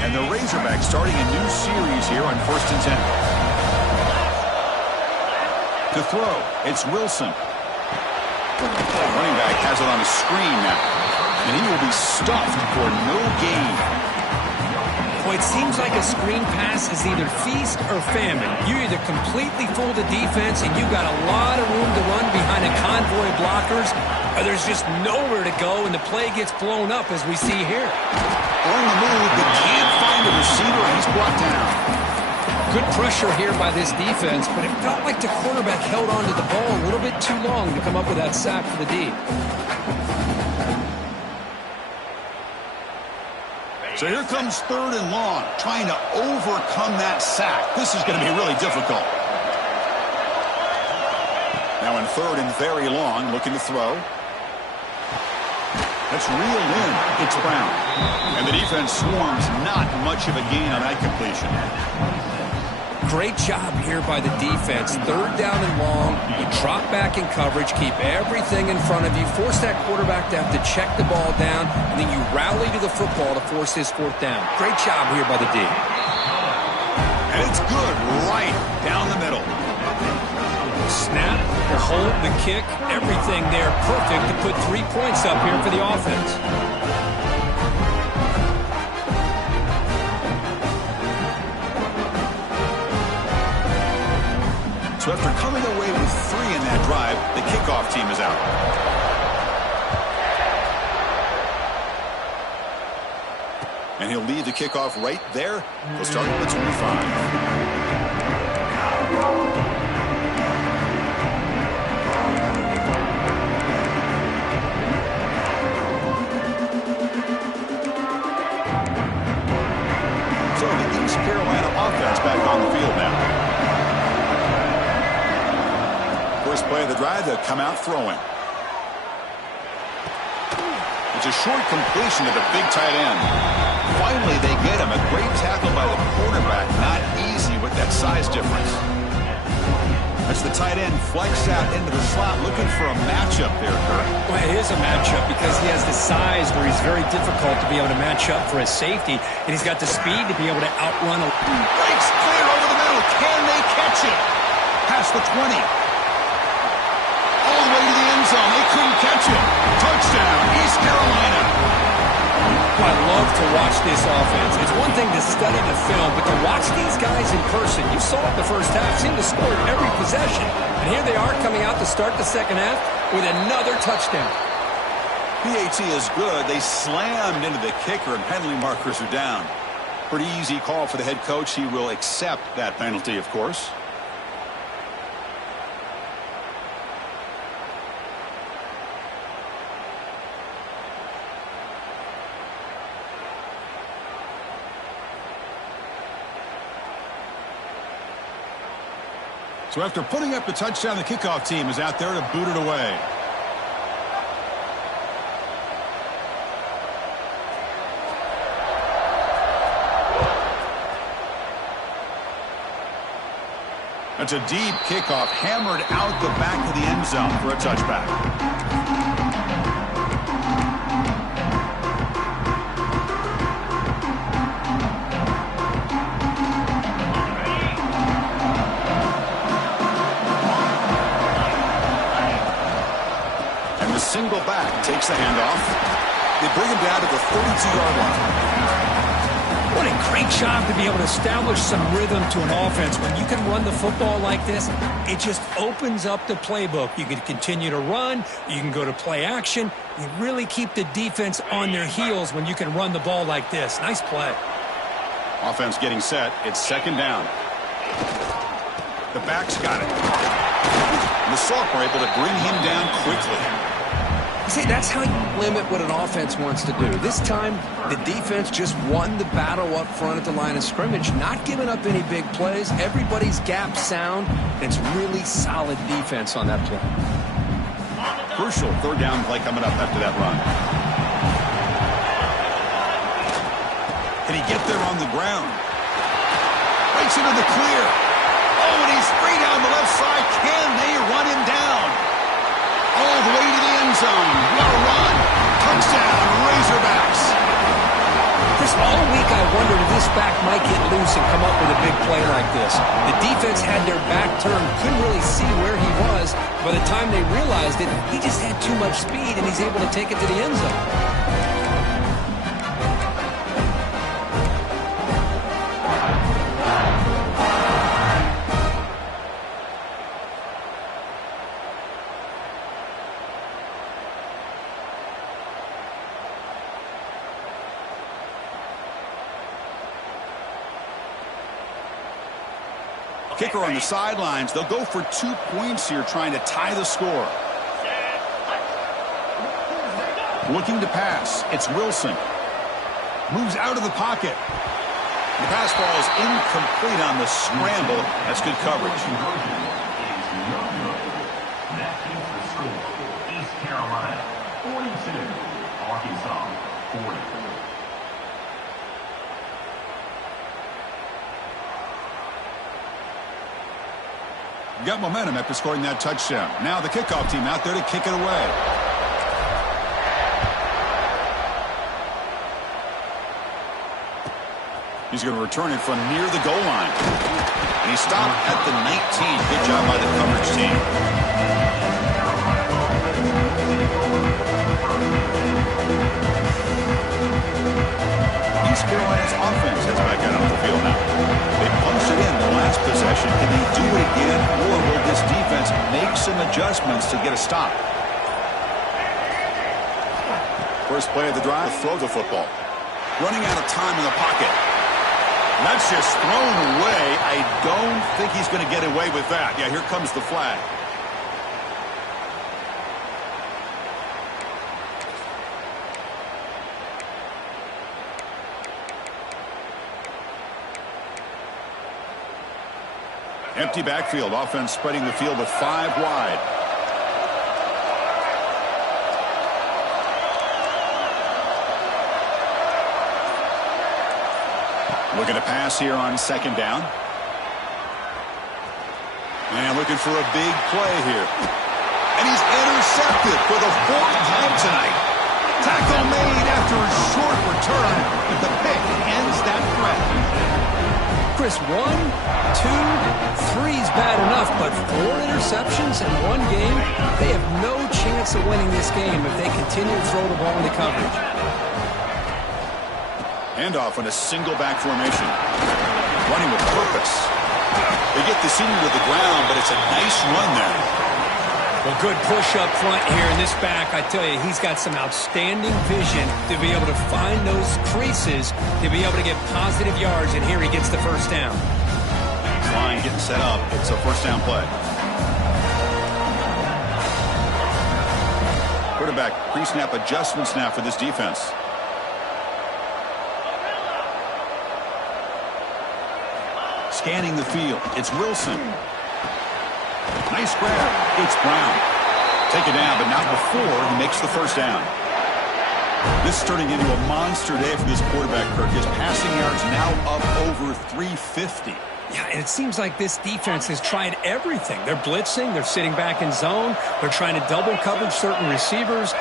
And the Razorbacks starting a new series here on 1st and 10. To throw, it's Wilson. Running back has it on a screen now. And he will be stuffed for no gain. Well, it seems like a screen pass is either feast or famine. You either completely fool the defense and you got a lot of room to run behind a convoy of blockers, or there's just nowhere to go and the play gets blown up as we see here. On the move, but can't find a receiver, and he's brought down. Good pressure here by this defense, but it felt like the quarterback held on to the ball a little bit too long to come up with that sack for the D. So here comes 3rd and long, trying to overcome that sack. This is going to be really difficult. Now in 3rd and very long, looking to throw. That's reeled in. It's Brown. And the defense swarms, not much of a gain on that completion. Great job here by the defense. 3rd down and long. You drop back in coverage, keep everything in front of you, force that quarterback to have to check the ball down, and then you rally to the football to force his 4th down. Great job here by the D. And it's good right down the middle. Snap, the hold, the kick, everything there perfect to put 3 points up here for the offense. with 3 in that drive. The kickoff team is out. And he'll lead the kickoff right there. He'll start at the 25. Carolina offense back on the field now. First play of the drive, they'll come out throwing. It's a short completion to the big tight end. Finally, they get him. A great tackle by the quarterback. Not easy with that size difference. As the tight end flex out into the slot, looking for a matchup there, Kurt. Well, it is a matchup because he has the size where he's very difficult to be able to match up for his safety, and he's got the speed to be able to outrun a... Breaks clear over the middle. Can they catch it? Past the 20. All the way to the end zone. They couldn't catch it. Touchdown, East Carolina. I love to watch this offense. It's one thing to study the film, but to watch these guys in person, you saw it the first half, seemed to score every possession. And here they are coming out to start the second half with another touchdown. PAT is good. They slammed into the kicker, and penalty markers are down. Pretty easy call for the head coach. He will accept that penalty, of course. So after putting up the touchdown, the kickoff team is out there to boot it away. That's a deep kickoff, hammered out the back of the end zone for a touchback. Single back takes the handoff. They bring him down to the 32-yard line. What a great job to be able to establish some rhythm to an offense. When you can run the football like this, it just opens up the playbook. You can continue to run. You can go to play action. You really keep the defense on their heels when you can run the ball like this. Nice play. Offense getting set. It's second down. The back's got it. And the sophomore able to bring him down quickly. See, that's how you limit what an offense wants to do. This time, the defense just won the battle up front at the line of scrimmage, not giving up any big plays. Everybody's gap sound. It's really solid defense on that play. Crucial third down play coming up after that run. Can he get there on the ground? Breaks into the clear. Oh, and he's free down the left side. Can they run him down? All the way to the end zone. What a run. Touchdown, Razorbacks. Just all week I wondered if this back might get loose and come up with a big play like this. The defense had their back turned, couldn't really see where he was. By the time they realized it, he just had too much speed, and he's able to take it to the end zone. Kicker on the sidelines. They'll go for 2 points here, trying to tie the score. Looking to pass. It's Wilson. Moves out of the pocket. The pass ball is incomplete on the scramble. That's good coverage. That is the score. East Carolina 42, Arkansas 40. Got momentum after scoring that touchdown. Now the kickoff team out there to kick it away. He's going to return it from near the goal line. And he stopped at the 19. Good job by the coverage team. East Carolina's offense is back out on the field now. They punched it in the last possession. Can they do it again, or will this defense make some adjustments to get a stop? First play of the drive, throw the football. Running out of time in the pocket. That's just thrown away. I don't think he's going to get away with that. Yeah, here comes the flag. Empty backfield. Offense spreading the field with 5 wide. Looking to pass here on second down. And looking for a big play here. And he's intercepted for the 4th time tonight. Tackle made after a short return, but the pick ends that threat. Chris, 1, 2, 3 is bad enough, but 4 interceptions in one game, they have no chance of winning this game if they continue to throw the ball into coverage. Handoff in a single back formation. Running with purpose. They get the senior to the ground, but it's a nice run there. Well, good push up front here in this back. I tell you, he's got some outstanding vision to be able to find those creases, to be able to get positive yards, and here he gets the first down. Line getting set up. It's a first down play. Quarterback pre-snap adjustments now for this defense. Scanning the field. It's Wilson. Nice grab. It's Brown. Take it down, but not before he makes the first down. This is turning into a monster day for this quarterback, Kirk. His passing yards now up over 350. Yeah, and it seems like this defense has tried everything. They're blitzing. They're sitting back in zone. They're trying to double cover certain receivers.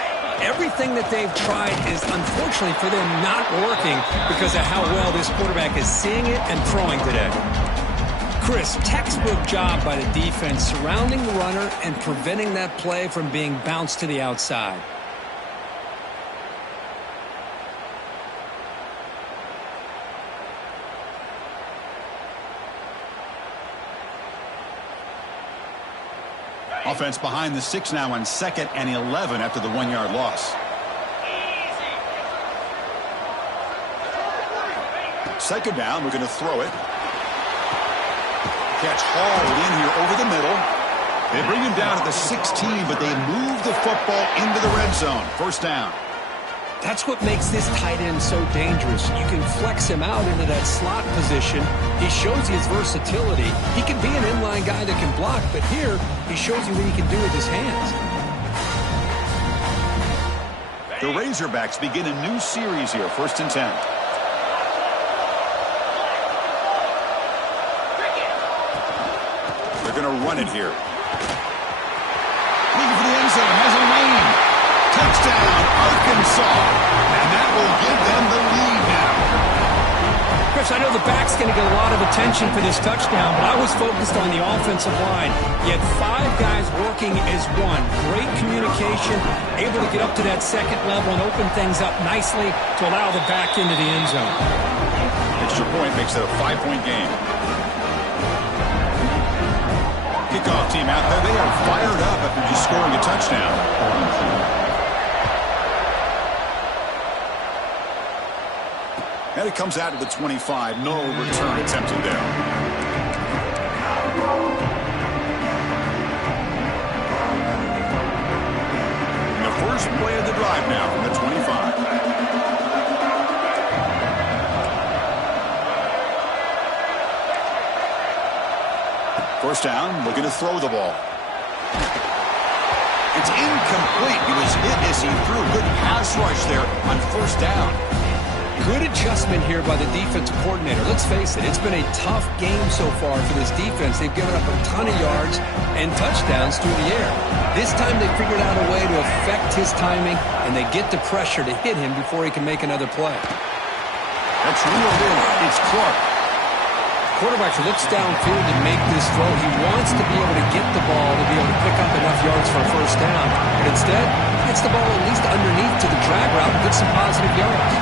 Everything that they've tried is, unfortunately for them, not working because of how well this quarterback is seeing it and throwing today. Chris, textbook job by the defense surrounding the runner and preventing that play from being bounced to the outside. Offense behind the 6 now on 2nd and 11 after the 1-yard loss. Second down, we're going to throw it. Catch hauled in here over the middle. They bring him down at the 16, but they move the football into the red zone. First down. That's what makes this tight end so dangerous. You can flex him out into that slot position. He shows you his versatility. He can be an inline guy that can block, but here he shows you what he can do with his hands. The Razorbacks begin a new series here, 1st and 10. They're going to run it here. Looking for the end zone. Has a lane. Touchdown, Arkansas. And that will give them the lead now. Chris, I know the back's going to get a lot of attention for this touchdown, but I was focused on the offensive line. You had 5 guys working as one. Great communication, able to get up to that second level and open things up nicely to allow the back into the end zone. Extra point makes it a 5-point game. Kickoff team out there. They are fired up after just scoring a touchdown. And it comes out to the 25. No return attempted there. And the first play of the drive now from the 25. First down, looking to throw the ball. It's incomplete. He was hit as he threw. Good pass rush there on first down. Good adjustment here by the defensive coordinator. Let's face it, it's been a tough game so far for this defense. They've given up a ton of yards and touchdowns through the air. This time they figured out a way to affect his timing, and they get the pressure to hit him before he can make another play. That's reeled in. It's Clark. Quarterback looks downfield to make this throw. He wants to be able to get the ball to be able to pick up enough yards for a first down. But instead, he gets the ball at least underneath to the drag route and gets some positive yards.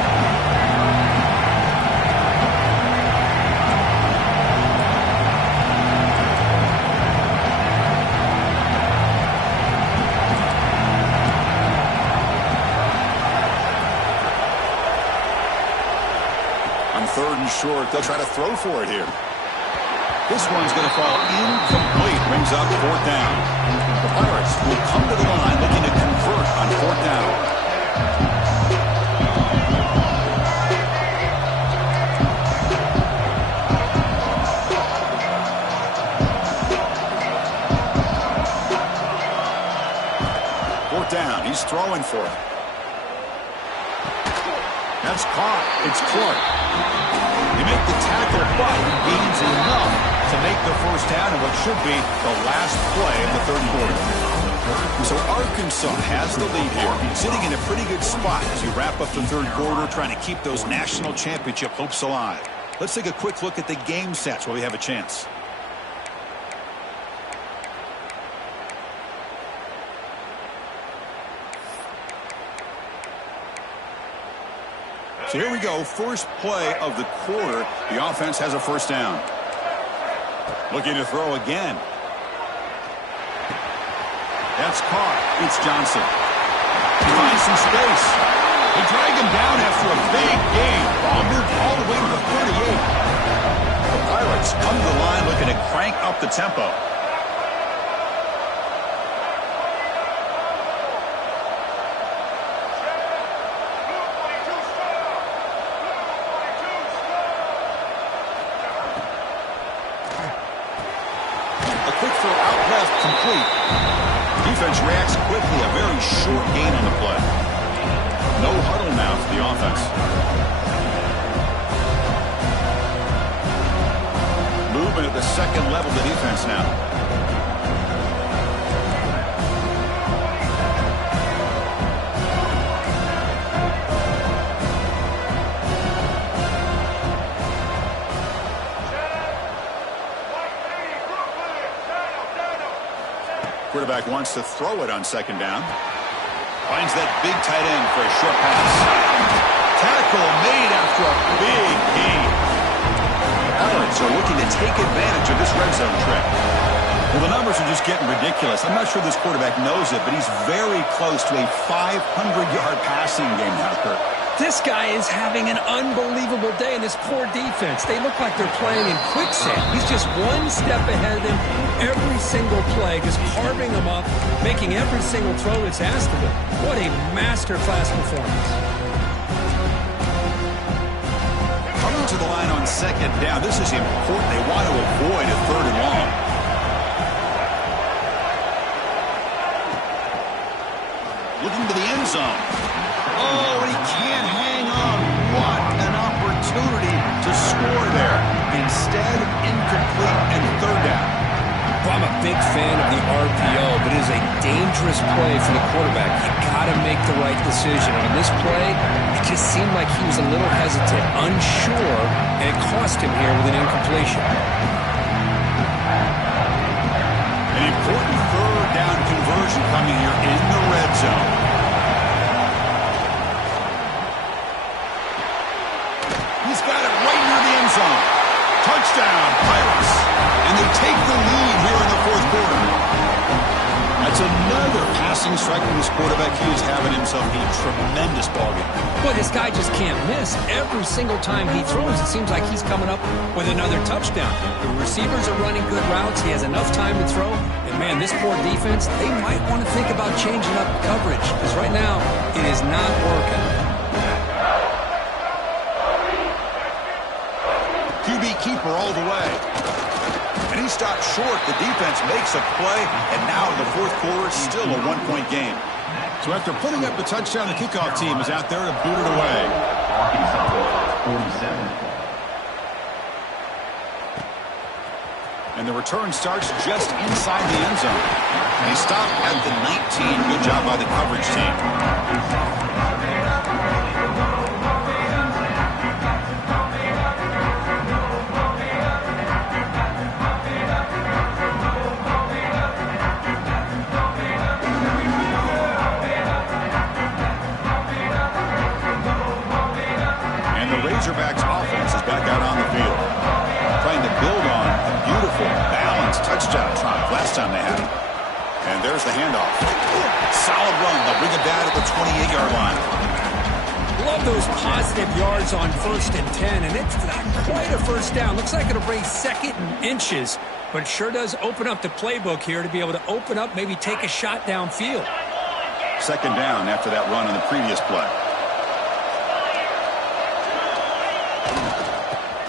On 3rd and short, they'll try to throw for it here. This one's going to fall incomplete. Brings up 4th down. The Pirates will come to the line looking to convert on 4th down. Down. He's throwing for it. That's caught. It's Clark. They make the tackle, but he gains enough to make the 1st down in what should be the last play of the 3rd quarter. So Arkansas has the lead here, sitting in a pretty good spot as you wrap up the 3rd quarter, trying to keep those national championship hopes alive. Let's take a quick look at the game sets while we have a chance. So here we go, first play of the quarter. The offense has a 1st down. Looking to throw again. That's caught. It's Johnson. He finds some space. They drag him down after a big gain. Ball moved all the way to the 38. The Pirates come to the line looking to crank up the tempo. Defense reacts quickly. A very short gain on the play. No huddle now for the offense. Movement at the 2nd level of the defense now. Quarterback wants to throw it on 2nd down. Finds that big tight end for a short pass. Tackle made after a big gain. The Pirates are looking to take advantage of this red zone trip. Well, the numbers are just getting ridiculous. I'm not sure this quarterback knows it, but he's very close to a 500-yard passing game now, Kurt. This guy is having an unbelievable day in this poor defense. They look like they're playing in quicksand. He's just one step ahead of them every single play, just carving them up, making every single throw that's asked of him. What a masterclass performance. Coming to the line on 2nd down. This is important. They want to avoid a 3rd and long. Looking to the end zone. Oh, and he can't hang on. What an opportunity to score there. Instead, incomplete and 3rd down. Well, I'm a big fan of the RPO, but it is a dangerous play for the quarterback. You got to make the right decision. On this play, it just seemed like he was a little hesitant, unsure, and it cost him here with an incompletion. An important 3rd down conversion coming here in the red zone. He's got it right near the end zone. Touchdown, Pirates. And they take the lead here in the 4th quarter. That's another passing strike from this quarterback. He is having himself a tremendous ballgame. Boy, this guy just can't miss. Every single time he throws, it seems like he's coming up with another touchdown. The receivers are running good routes. He has enough time to throw. And, man, this poor defense, they might want to think about changing up coverage. Because right now, it is not working. QB keeper all the way. And he stopped short. The defense makes a play. And now in the 4th quarter, still a 1-point game. So after putting up the touchdown, the kickoff team is out there to boot it away. Arkansas, 47. And the return starts just inside the end zone. And he stopped at the 19. Good job by the coverage team. Razorbacks offense is back out on the field, trying to build on a beautiful, balanced touchdown drive last time they had it. And there's the handoff. Solid run. They'll bring it down at the 28-yard line. Love those positive yards on 1st and 10, and it's not quite a first down. Looks like it'll bring 2nd and inches, but it sure does open up the playbook here to be able to open up, maybe take a shot downfield. 2nd down after that run on the previous play.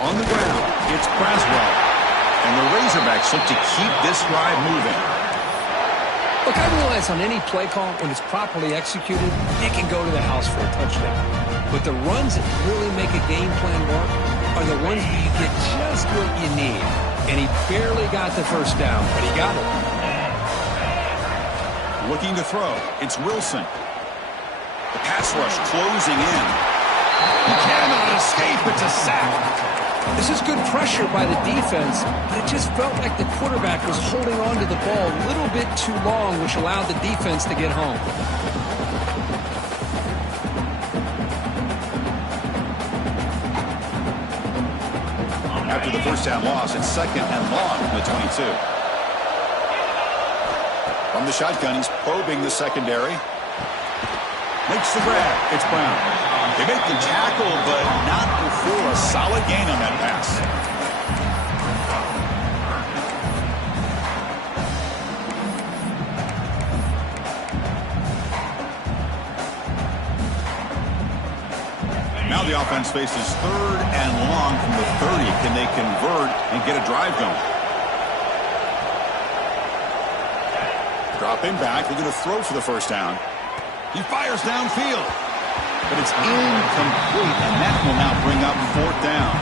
On the ground, it's Braswell. And the Razorbacks look to keep this drive moving. Look, I realize on any play call, when it's properly executed, it can go to the house for a touchdown. But the runs that really make a game plan work are the ones where you get just what you need. And he barely got the first down, but he got it. Looking to throw, it's Wilson. The pass rush closing in. He cannot escape. It's a sack. This is good pressure by the defense, but it just felt like the quarterback was holding on to the ball a little bit too long, which allowed the defense to get home. After the first down loss, it's 2nd and long from the 22. From the shotgun, he's probing the secondary. Makes the grab. It's Brown. They make the tackle, but not before a solid gain on that pass. Now the offense faces 3rd and long from the 30. Can they convert and get a drive going? Dropping back. They're going to throw for the first down. He fires downfield. But it's incomplete, and that will now bring up 4th down.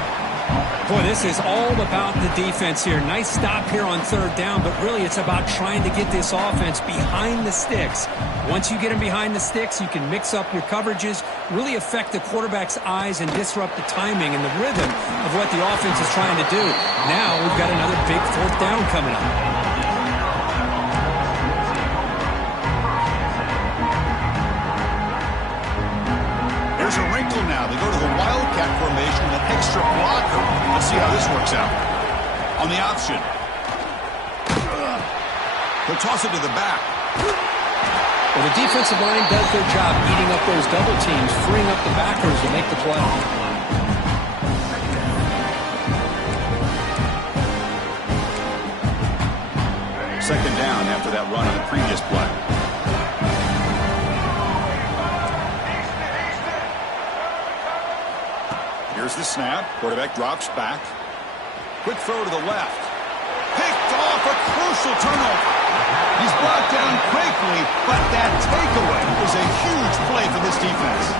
Boy, this is all about the defense here. Nice stop here on 3rd down, but really it's about trying to get this offense behind the sticks. Once you get them behind the sticks, you can mix up your coverages, really affect the quarterback's eyes and disrupt the timing and the rhythm of what the offense is trying to do. Now we've got another big 4th down coming up. There's a wrinkle now. They go to the Wildcat formation with an extra blocker. Let's see how this works out. On the option. He'll toss it to the back. Well, the defensive line does their job eating up those double teams, freeing up the backers to make the play. 2nd down after that run on the previous play. Here's the snap. Quarterback drops back. Quick throw to the left. Picked off, a crucial turnover. He's brought down quickly, but that takeaway is a huge play for this defense.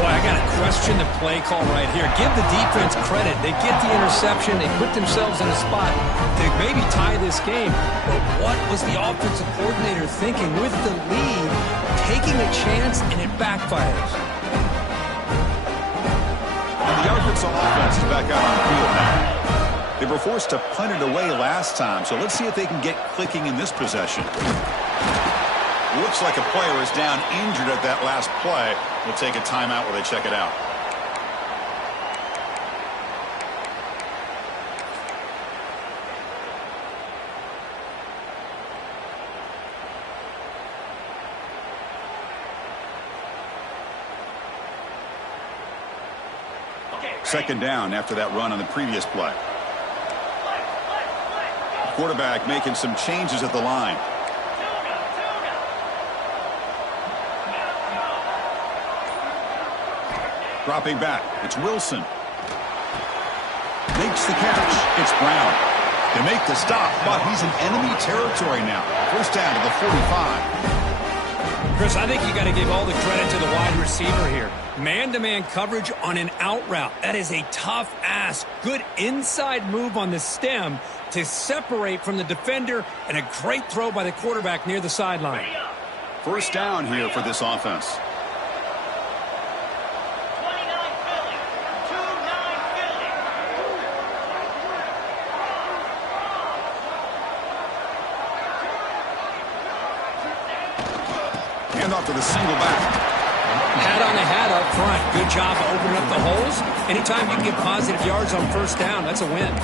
Boy, I got to question the play call right here. Give the defense credit. They get the interception. They put themselves in a spot to maybe tie this game. But what was the offensive coordinator thinking with the lead, taking a chance, and it backfires? And the Arkansas offense is back out on the field now. They were forced to punt it away last time, so let's see if they can get clicking in this possession. Looks like a player is down injured at that last play. We'll take a timeout while they check it out. Second down after that run on the previous play. Quarterback making some changes at the line. Dropping back. It's Wilson. Makes the catch. It's Brown. They make the stop, but he's in enemy territory now. First down to the 45. Chris, I think you got to give all the credit to the wide receiver here. Man-to-man coverage on an out route. That is a tough ask. Good inside move on the stem to separate from the defender, and a great throw by the quarterback near the sideline. First down here for this offense. Off to the single back. Hat on the hat up front. Good job of opening up the holes. Anytime you can get positive yards on first down, that's a win.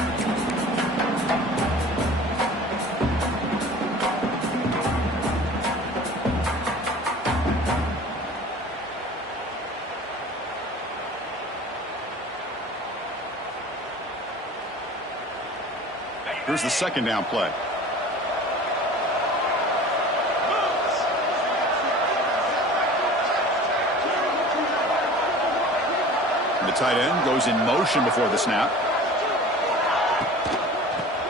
Here's the second down play. The tight end goes in motion before the snap.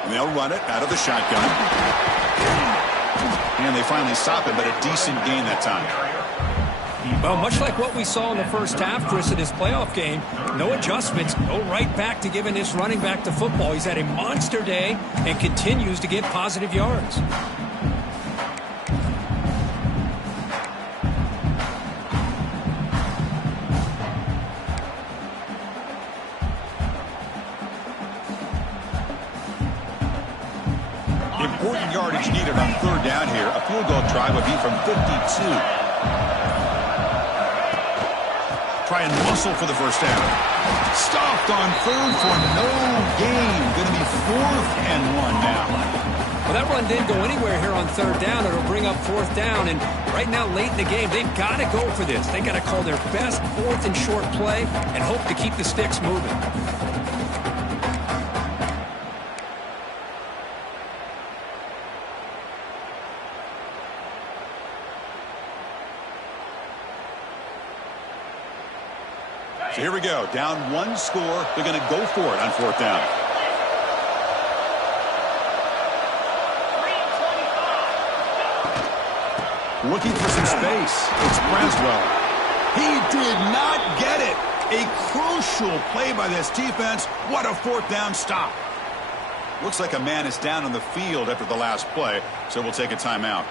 And they'll run it out of the shotgun. And they finally stop it, but a decent gain that time. Well, much like what we saw in the first half, Chris, in this playoff game, no adjustments, go right back to giving this running back the football. He's had a monster day and continues to get positive yards. Important yardage needed on third down here. A field goal try would be from 52. Try and muscle for the first down. Stopped on third for no gain. Going to be 4th and 1 now. Well, that run didn't go anywhere here on third down. It'll bring up 4th down. And right now, late in the game, they've got to go for this. They've got to call their best 4th and short play and hope to keep the sticks moving. So here we go. Down 1 score. They're going to go for it on 4th down. Looking for some space. It's Braswell. He did not get it. A crucial play by this defense. What a 4th down stop. Looks like a man is down on the field after the last play, so we'll take a timeout.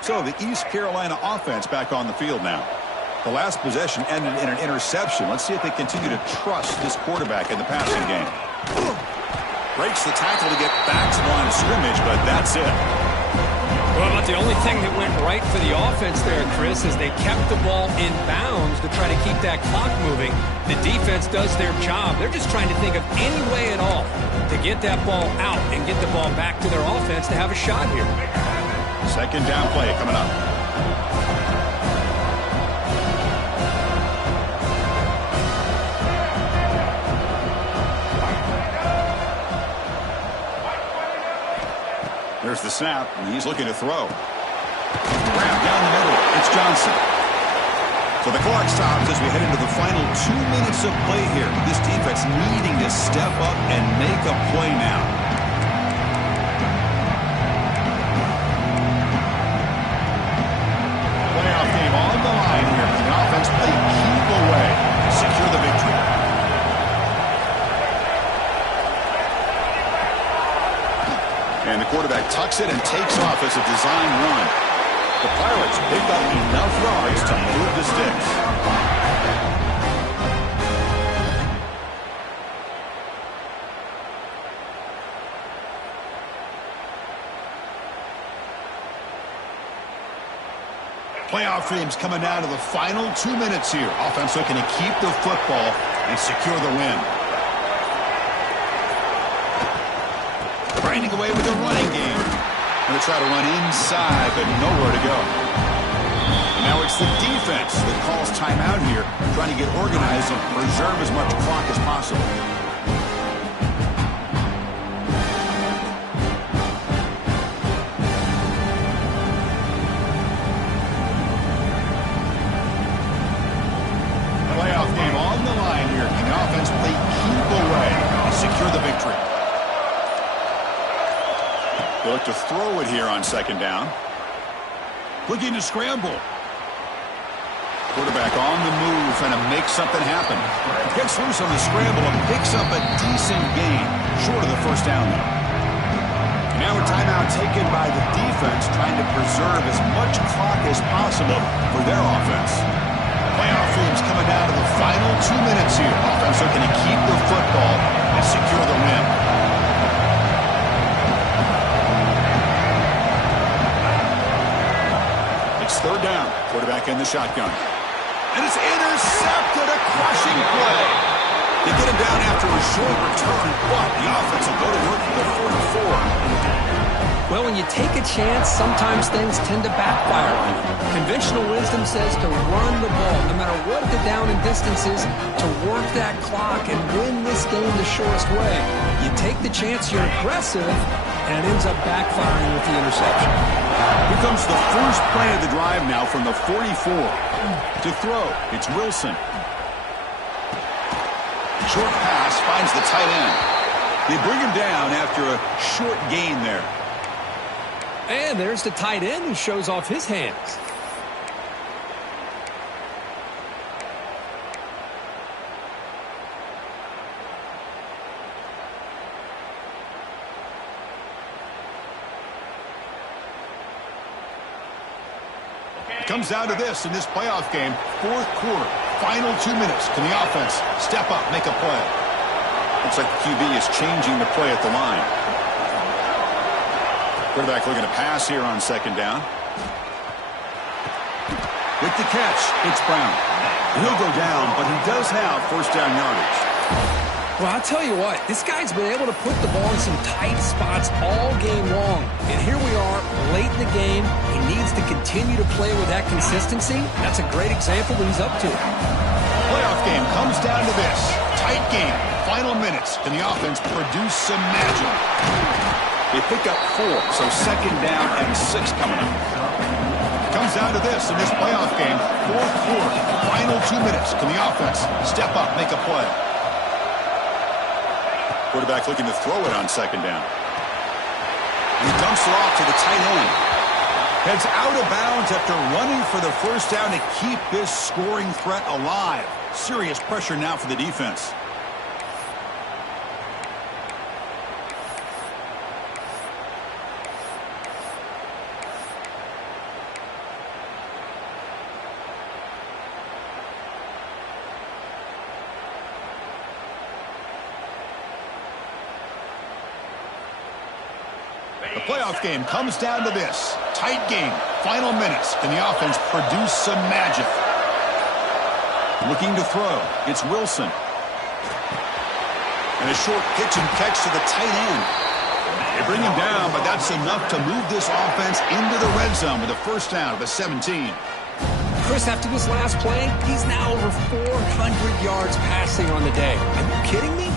So the East Carolina offense back on the field now. The last possession ended in an interception. Let's see if they continue to trust this quarterback in the passing game. Breaks the tackle to get back to the line of scrimmage, but that's it. Well, but the only thing that went right for the offense there, Chris, is they kept the ball in bounds to try to keep that clock moving. The defense does their job. They're just trying to think of any way at all to get that ball out and get the ball back to their offense to have a shot here. Second down play coming up. There's the snap, and he's looking to throw. Grab down the middle. It's Johnson. So the clock stops as we head into the final 2 minutes of play here. This defense needing to step up and make a play now. Secure the victory. And the quarterback tucks it and takes off as a design run. The Pirates pick up enough yards to move the sticks. Playoff games coming down to the final 2 minutes here. Offense looking to keep the football and secure the win. Grinding away with the running game. Going to try to run inside, but nowhere to go. And now it's the defense that calls timeout here, trying to get organized and preserve as much clock as possible. They look to throw it here on second down. Looking to scramble. Quarterback on the move, trying to make something happen. Gets loose on the scramble and picks up a decent gain. Short of the first down, though. Now a timeout taken by the defense, trying to preserve as much clock as possible for their offense. Playoff games coming down to the final 2 minutes here. Offense looking to keep the football and secure the win. It's third down. Quarterback in the shotgun. And it's intercepted. A crushing play. They get him down after a short return, but the offense will go to work for the 44. Well, when you take a chance, sometimes things tend to backfire. Conventional wisdom says to run the ball. No matter work the down and distances to work that clock and win this game the shortest way. You take the chance, you're aggressive, and it ends up backfiring with the interception. Here comes the first play of the drive now from the 44. To throw, it's Wilson. Short pass finds the tight end. They bring him down after a short gain there. And there's the tight end who shows off his hands. Comes down to this in this playoff game. Fourth quarter, final 2 minutes. Can the offense step up, make a play? Looks like the QB is changing the play at the line. Quarterback looking to pass here on second down. With the catch, it's Brown. He'll go down, but he does have first down yardage. Well, I'll tell you what, this guy's been able to put the ball in some tight spots all game long. And here we are, late in the game. He needs to continue to play with that consistency. That's a great example that he's up to. Playoff game comes down to this. Tight game, final minutes. Can the offense produce some magic? They pick up 4, so second down and 6 coming up. Comes down to this in this playoff game. Fourth quarter, final 2 minutes. Can the offense step up, make a play? Quarterback looking to throw it on second down. He dumps it off to the tight end. Heads out of bounds after running for the first down to keep this scoring threat alive. Serious pressure now for the defense. The playoff game comes down to this. Tight game, final minutes. Can the offense produce some magic? Looking to throw, it's Wilson. And a short pitch and catch to the tight end. They bring him down, but that's enough to move this offense into the red zone with a first down at the 17. Chris, after this last play, he's now over 400 yards passing on the day. Are you kidding me?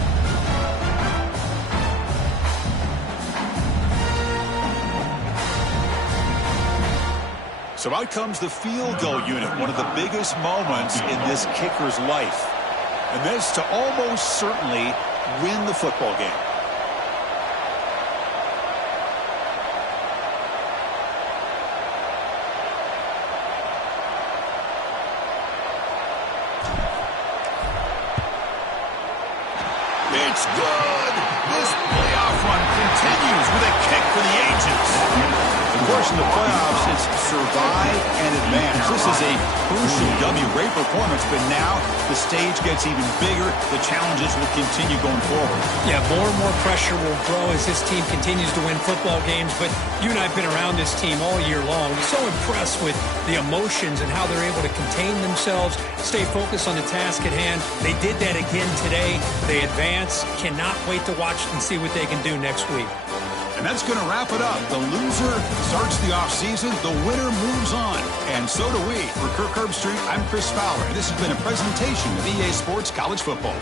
So out comes the field goal unit, one of the biggest moments in this kicker's life. And this to almost certainly win the football game. It's good. This playoff run continues with a kick for the ages. Of course, in the playoffs, it's survive and advance. This is a crucial W. Great performance, but now the stage gets even bigger. The challenges will continue going forward. Yeah, more and more pressure will grow as this team continues to win football games, but you and I have been around this team all year long. So impressed with the emotions and how they're able to contain themselves, stay focused on the task at hand. They did that again today. They advance. Cannot wait to watch and see what they can do next week. And that's going to wrap it up. The loser starts the offseason. The winner moves on. And so do we. For Kirk Herbstreit, I'm Chris Fowler. And this has been a presentation of EA Sports College Football.